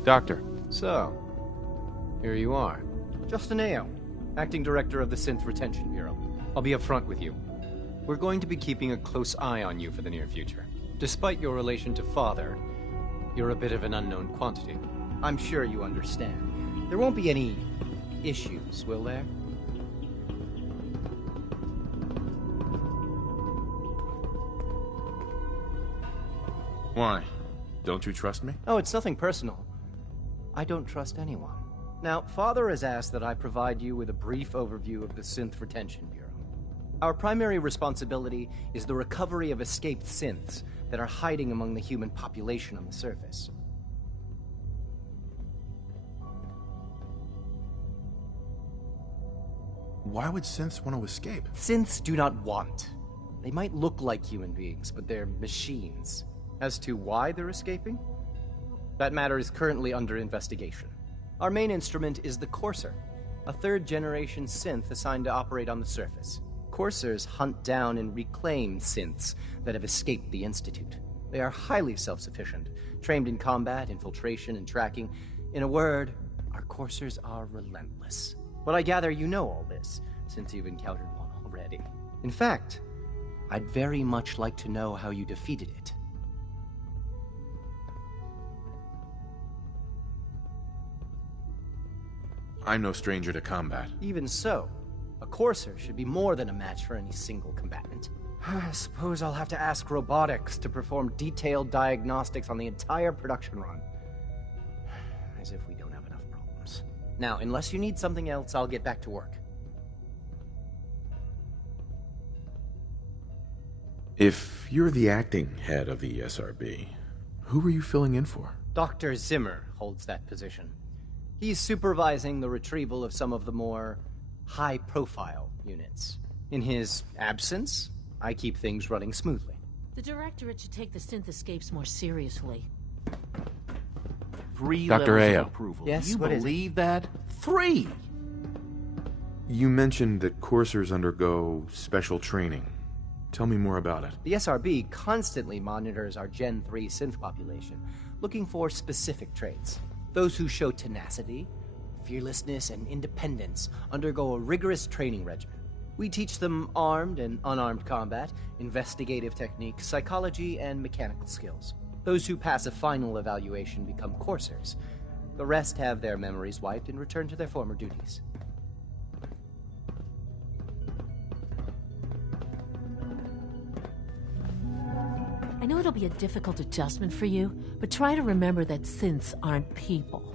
Doctor. So, here you are. Justin Ayo, Acting Director of the Synth Retention Bureau. I'll be upfront with you. We're going to be keeping a close eye on you for the near future. Despite your relation to Father, you're a bit of an unknown quantity. I'm sure you understand. There won't be any issues, will there? Why? Don't you trust me? Oh, it's nothing personal. I don't trust anyone. Now, Father has asked that I provide you with a brief overview of the Synth Retention Bureau. Our primary responsibility is the recovery of escaped synths that are hiding among the human population on the surface. Why would synths want to escape? Synths do not want. They might look like human beings, but they're machines. As to why they're escaping? That matter is currently under investigation. Our main instrument is the Courser, a third-generation synth assigned to operate on the surface. Coursers hunt down and reclaim synths that have escaped the Institute. They are highly self-sufficient, trained in combat, infiltration, and tracking. In a word, our Coursers are relentless. But I gather you know all this, since you've encountered one already. In fact, I'd very much like to know how you defeated it. I'm no stranger to combat. Even so, a Courser should be more than a match for any single combatant. I suppose I'll have to ask robotics to perform detailed diagnostics on the entire production run. As if we don't have enough problems. Now, unless you need something else, I'll get back to work. If you're the acting head of the ESRB, who were you filling in for? Dr. Zimmer holds that position. He's supervising the retrieval of some of the more high-profile units. In his absence, I keep things running smoothly. The Directorate should take the synth escapes more seriously. 3 Dr. levels Ayo. of approval. Yes, Do you what is it? believe that? 3! You mentioned that coursers undergo special training. Tell me more about it. The SRB constantly monitors our Gen 3 synth population, looking for specific traits. Those who show tenacity, fearlessness, and independence undergo a rigorous training regimen. We teach them armed and unarmed combat, investigative techniques, psychology, and mechanical skills. Those who pass a final evaluation become coursers. The rest have their memories wiped and return to their former duties. I know it'll be a difficult adjustment for you, but try to remember that synths aren't people.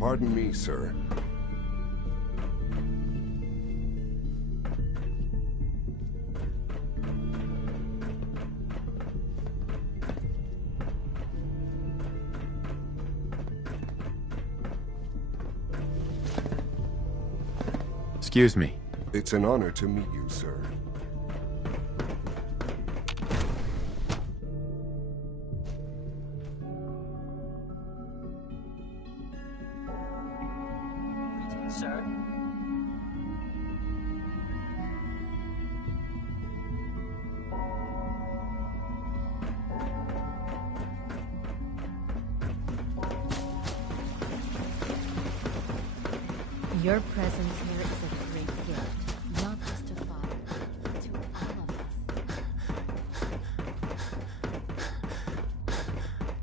Pardon me, sir. Excuse me. It's an honor to meet you, sir. Sir? Your presence here is a great gift, not just to Father, but to all of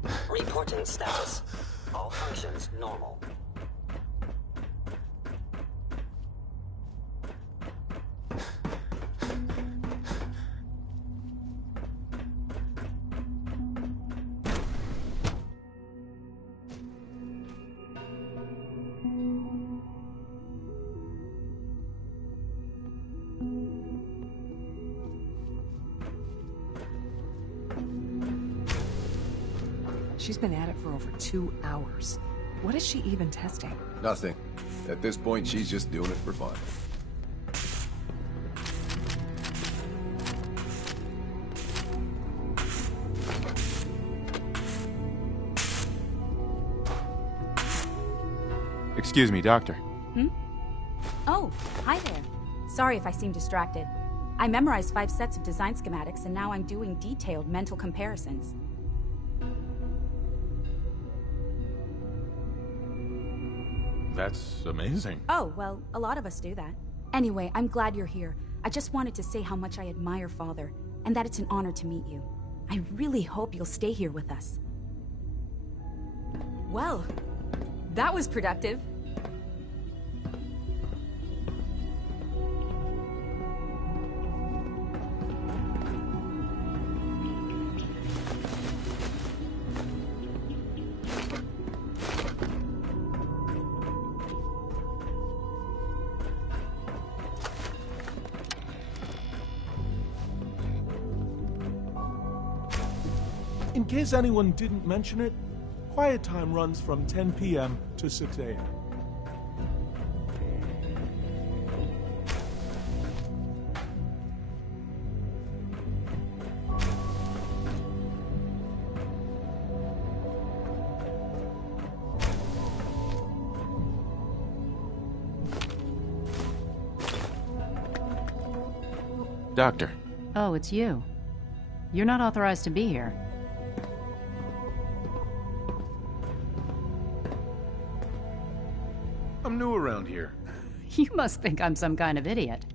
us. Reporting status. All functions normal. She's been at it for over 2 hours. What is she even testing? Nothing. At this point, she's just doing it for fun. Excuse me, Doctor. Hmm? Oh, hi there. Sorry if I seem distracted. I memorized 5 sets of design schematics, and now I'm doing detailed mental comparisons. That's amazing. Oh, well, a lot of us do that. Anyway, I'm glad you're here. I just wanted to say how much I admire Father, and that it's an honor to meet you. I really hope you'll stay here with us. Well, that was productive. In case anyone didn't mention it, quiet time runs from 10 p.m. to 6 a.m. Doctor. Oh, it's you. You're not authorized to be here. I'm new around here. You must think I'm some kind of idiot.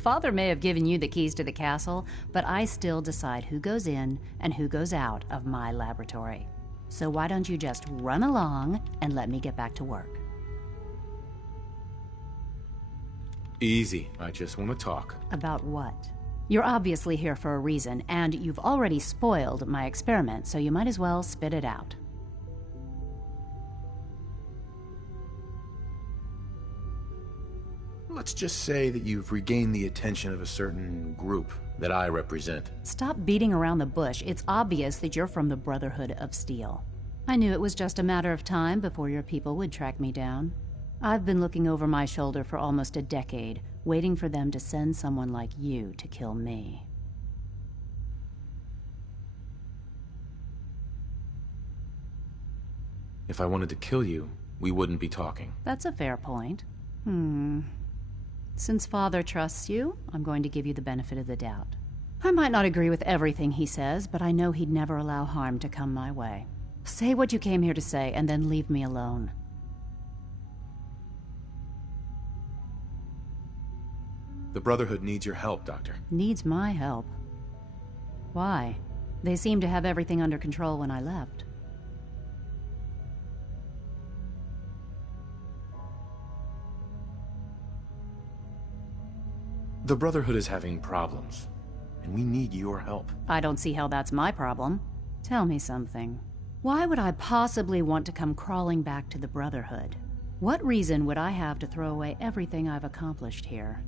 Father may have given you the keys to the castle, but I still decide who goes in and who goes out of my laboratory. So why don't you just run along and let me get back to work? Easy. I just want to talk. About what? You're obviously here for a reason, and you've already spoiled my experiment, so you might as well spit it out. Let's just say that you've regained the attention of a certain group that I represent. Stop beating around the bush. It's obvious that you're from the Brotherhood of Steel. I knew it was just a matter of time before your people would track me down. I've been looking over my shoulder for almost a decade, waiting for them to send someone like you to kill me. If I wanted to kill you, we wouldn't be talking. That's a fair point. Since Father trusts you, I'm going to give you the benefit of the doubt. I might not agree with everything he says, but I know he'd never allow harm to come my way. Say what you came here to say, and then leave me alone. The Brotherhood needs your help, Doctor. Needs my help? Why? They seemed to have everything under control when I left. The Brotherhood is having problems, and we need your help. I don't see how that's my problem. Tell me something. Why would I possibly want to come crawling back to the Brotherhood? What reason would I have to throw away everything I've accomplished here?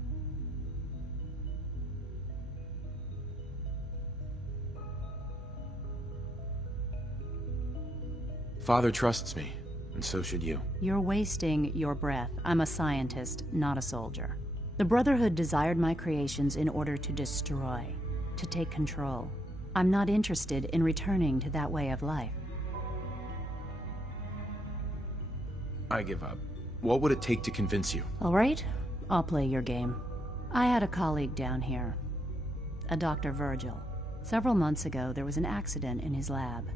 Father trusts me, and so should you. You're wasting your breath. I'm a scientist, not a soldier. The Brotherhood desired my creations in order to destroy, to take control. I'm not interested in returning to that way of life. I give up. What would it take to convince you? All right, I'll play your game. I had a colleague down here, a Dr. Virgil. Several months ago, there was an accident in his lab,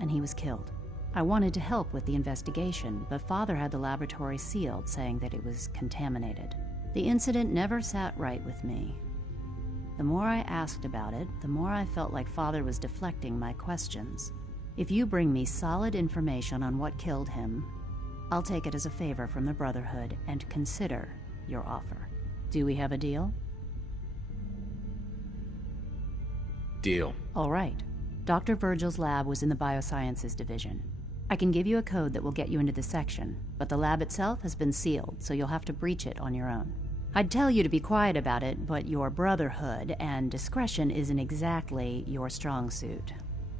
and he was killed. I wanted to help with the investigation, but Father had the laboratory sealed, saying that it was contaminated. The incident never sat right with me. The more I asked about it, the more I felt like Father was deflecting my questions. If you bring me solid information on what killed him, I'll take it as a favor from the Brotherhood and consider your offer. Do we have a deal? Deal. All right. Dr. Virgil's lab was in the Biosciences Division. I can give you a code that will get you into the section, but the lab itself has been sealed, so you'll have to breach it on your own. I'd tell you to be quiet about it, but your Brotherhood and discretion isn't exactly your strong suit.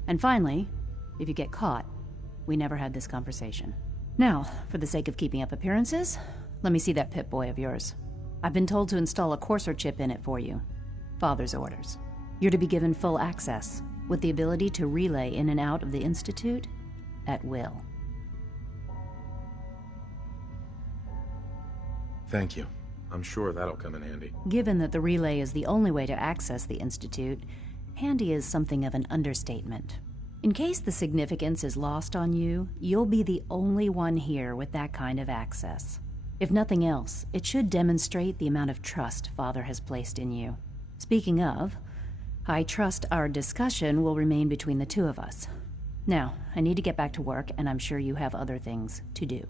And finally, if you get caught, we never had this conversation. Now, for the sake of keeping up appearances, let me see that Pip-Boy of yours. I've been told to install a Courser chip in it for you. Father's orders. You're to be given full access, with the ability to relay in and out of the Institute at will. Thank you. I'm sure that'll come in handy. Given that the relay is the only way to access the Institute, handy is something of an understatement. In case the significance is lost on you, you'll be the only one here with that kind of access. If nothing else, it should demonstrate the amount of trust Father has placed in you. Speaking of, I trust our discussion will remain between the two of us. Now, I need to get back to work, and I'm sure you have other things to do.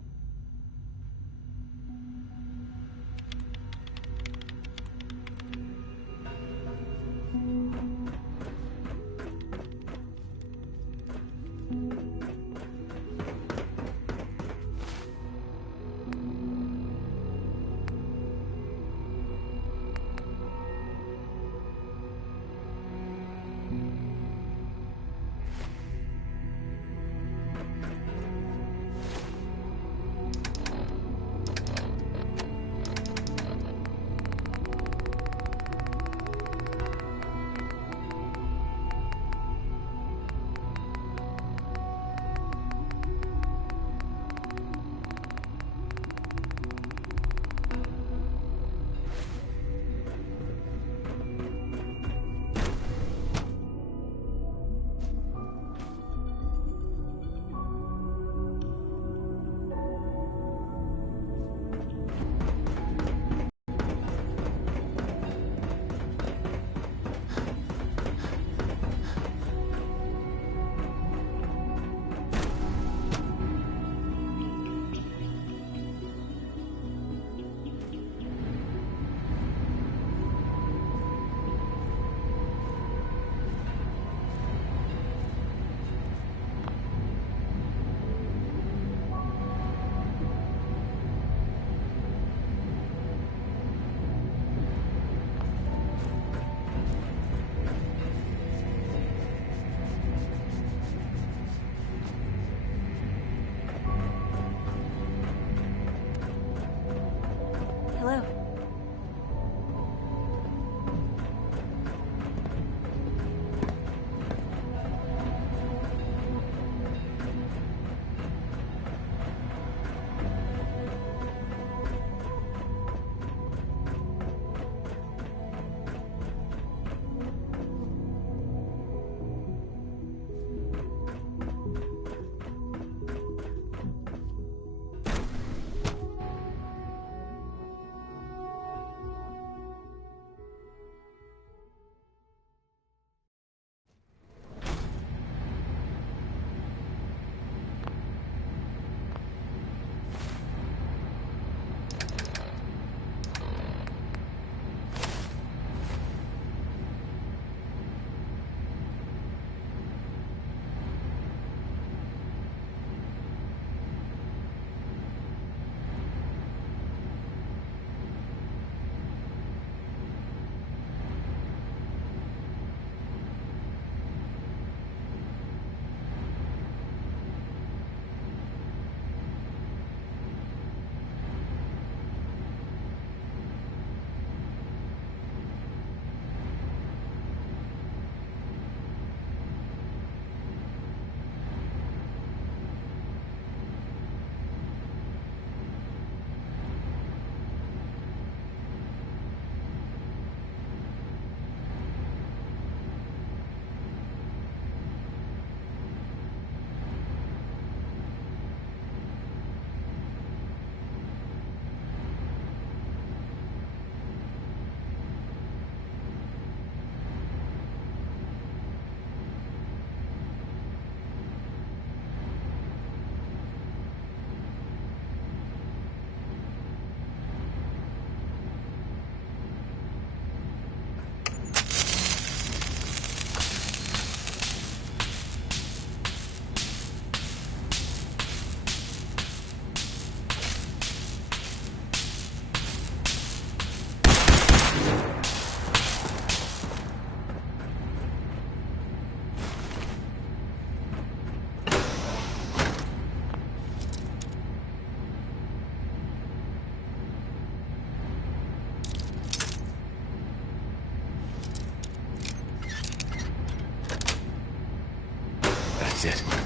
is it.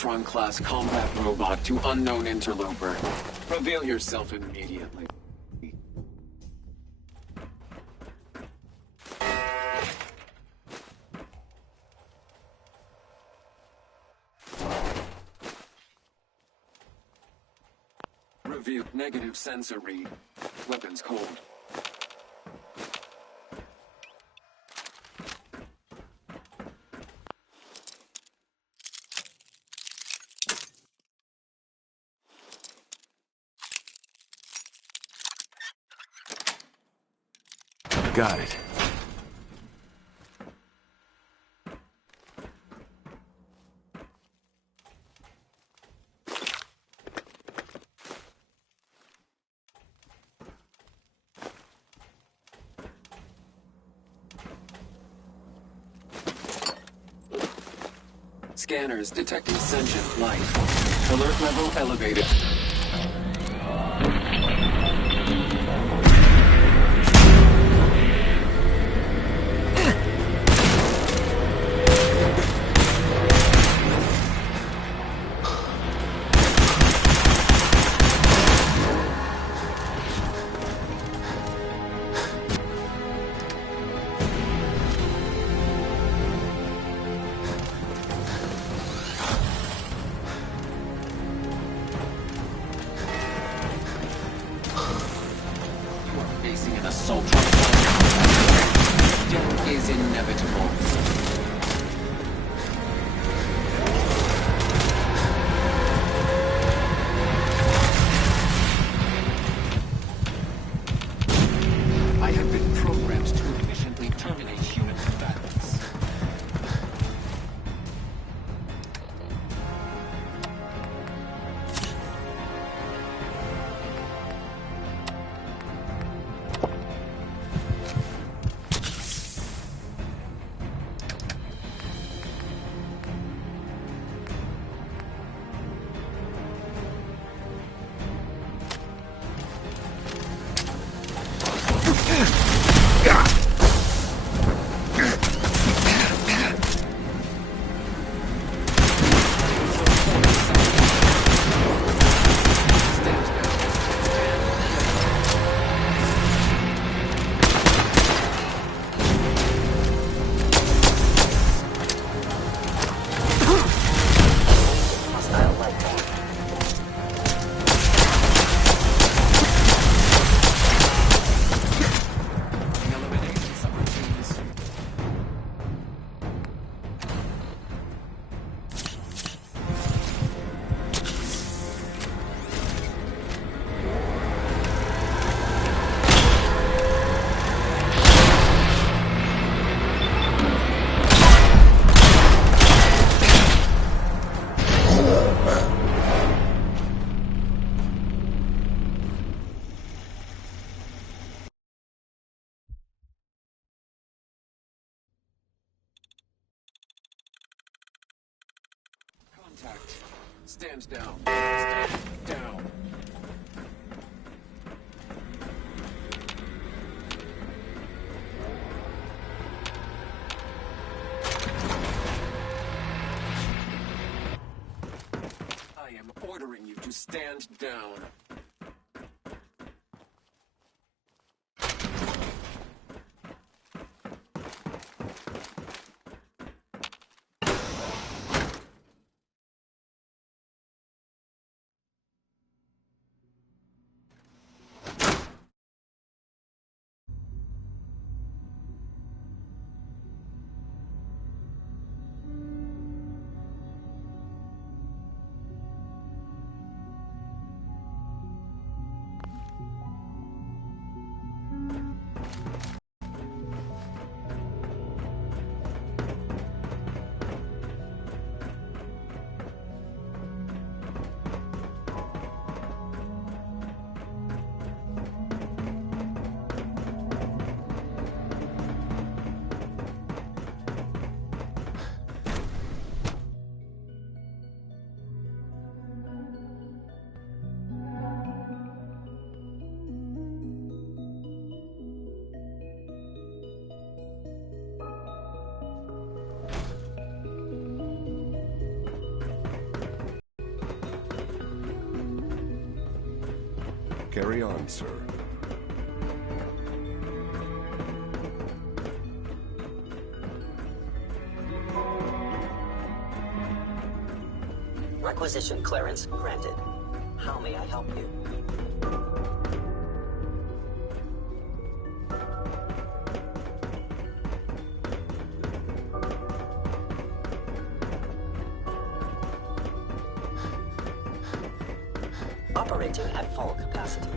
Soltron-class combat robot to unknown interloper. Reveal yourself immediately. Reveal negative sensor read. Weapons cold. Got it. Scanners detecting sentient life. Alert level elevated. Facing an assault on death is inevitable. I have been programmed to efficiently terminate human combatants. Contact. Stand down. Stand down. I am ordering you to stand down. Carry on, sir. Requisition clearance granted. How may I help you? Operating at full capacity.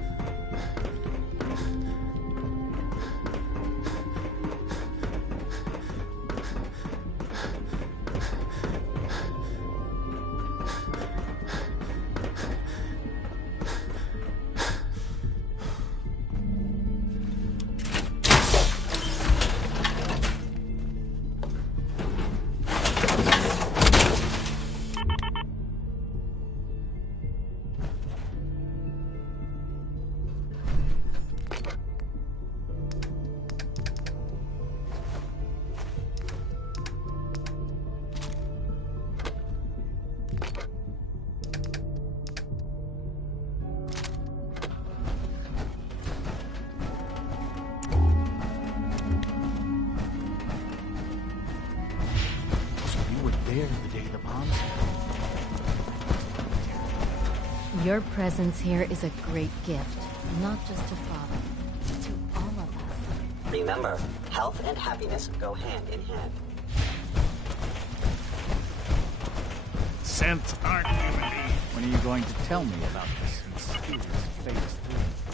There the day the bombs fell. Your presence here is a great gift, not just to Father, but to all of us. Remember, health and happiness go hand in hand. Scents aren't human. When are you going to tell me about this mysterious phase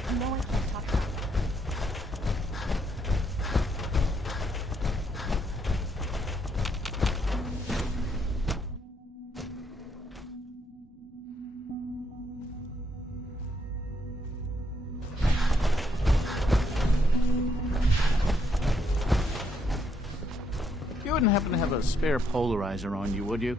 3? No, I can't talk about it. You wouldn't happen to have a spare polarizer on you, would you?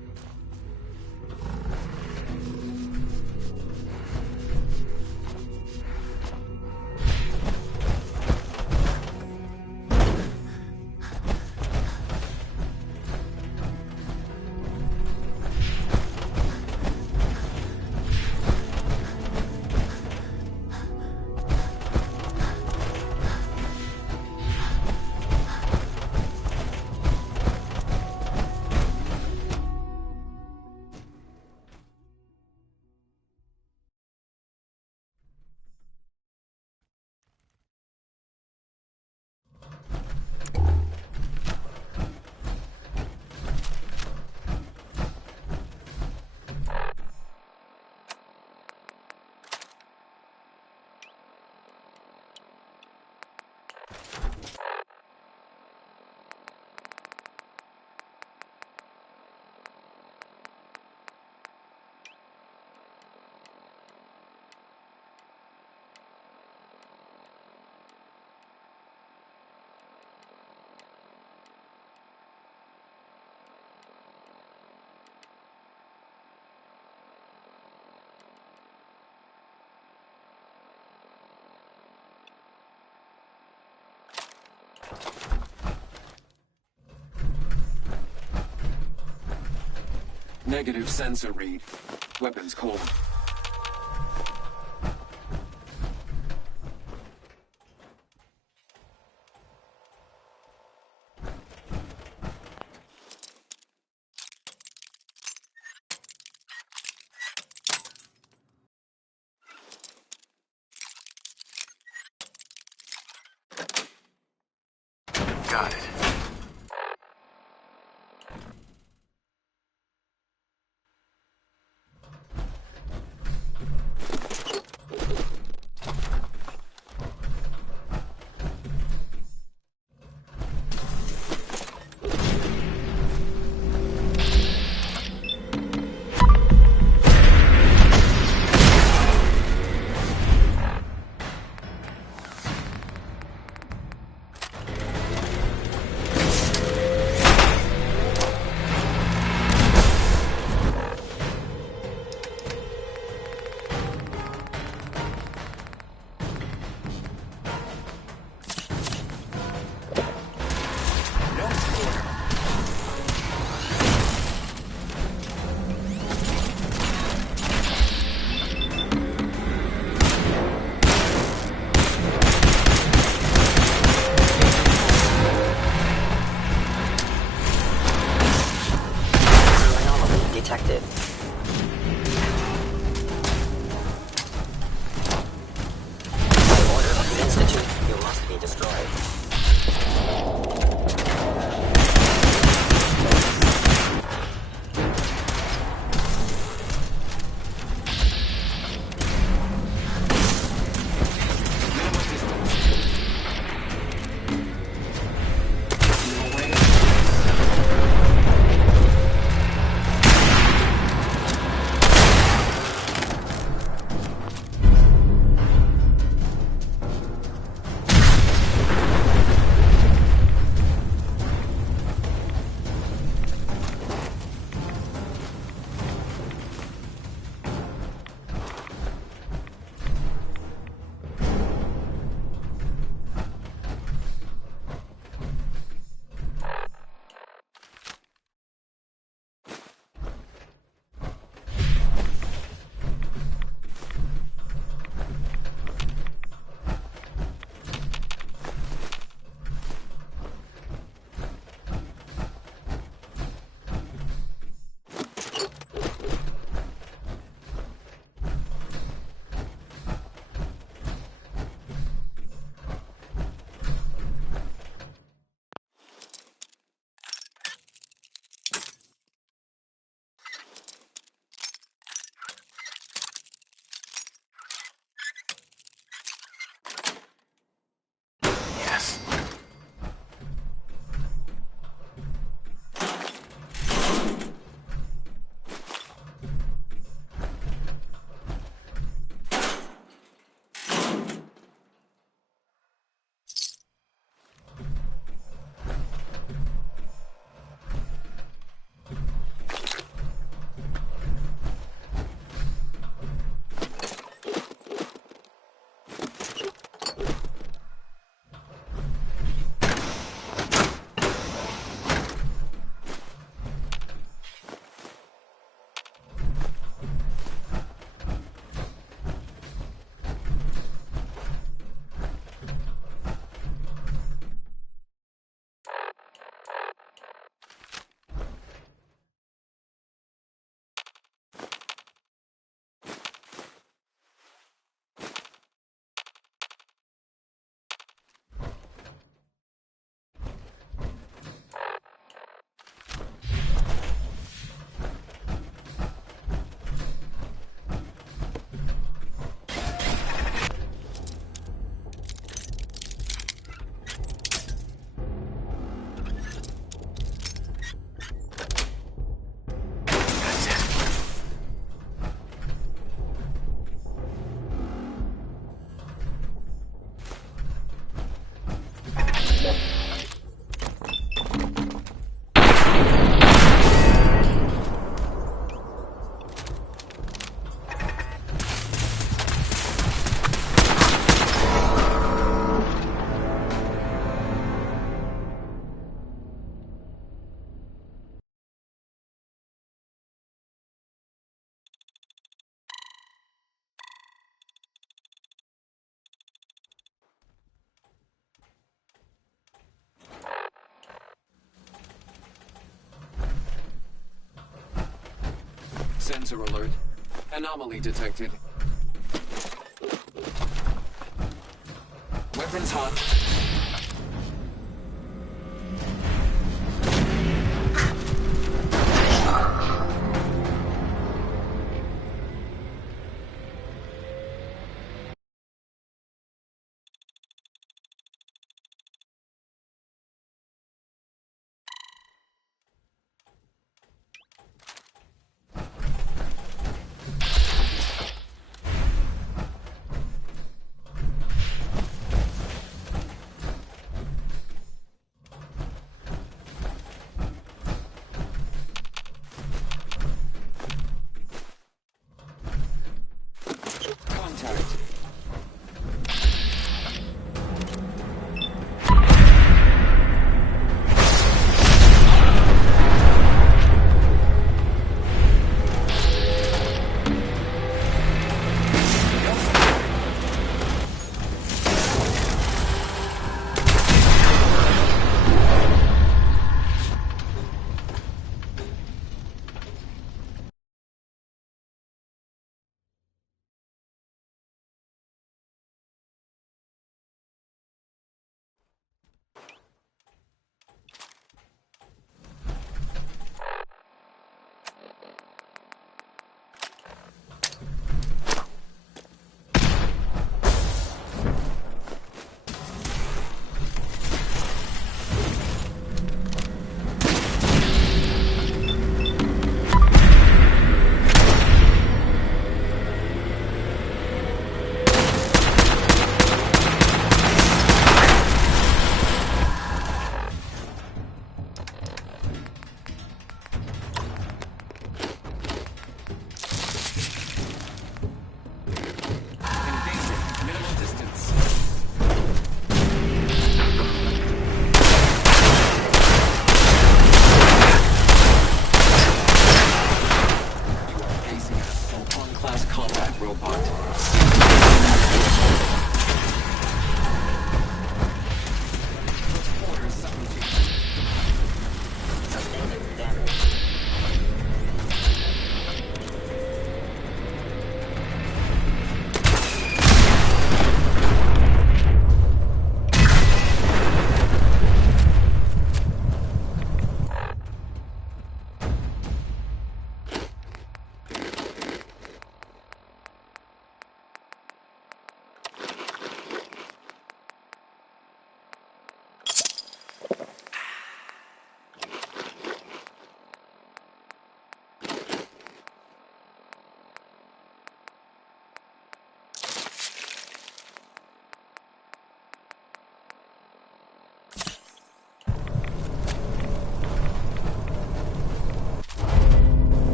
Negative sensor read. Weapons cold. Got it. Sensor alert. Anomaly detected. Weapons hot.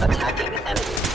Attacking enemy.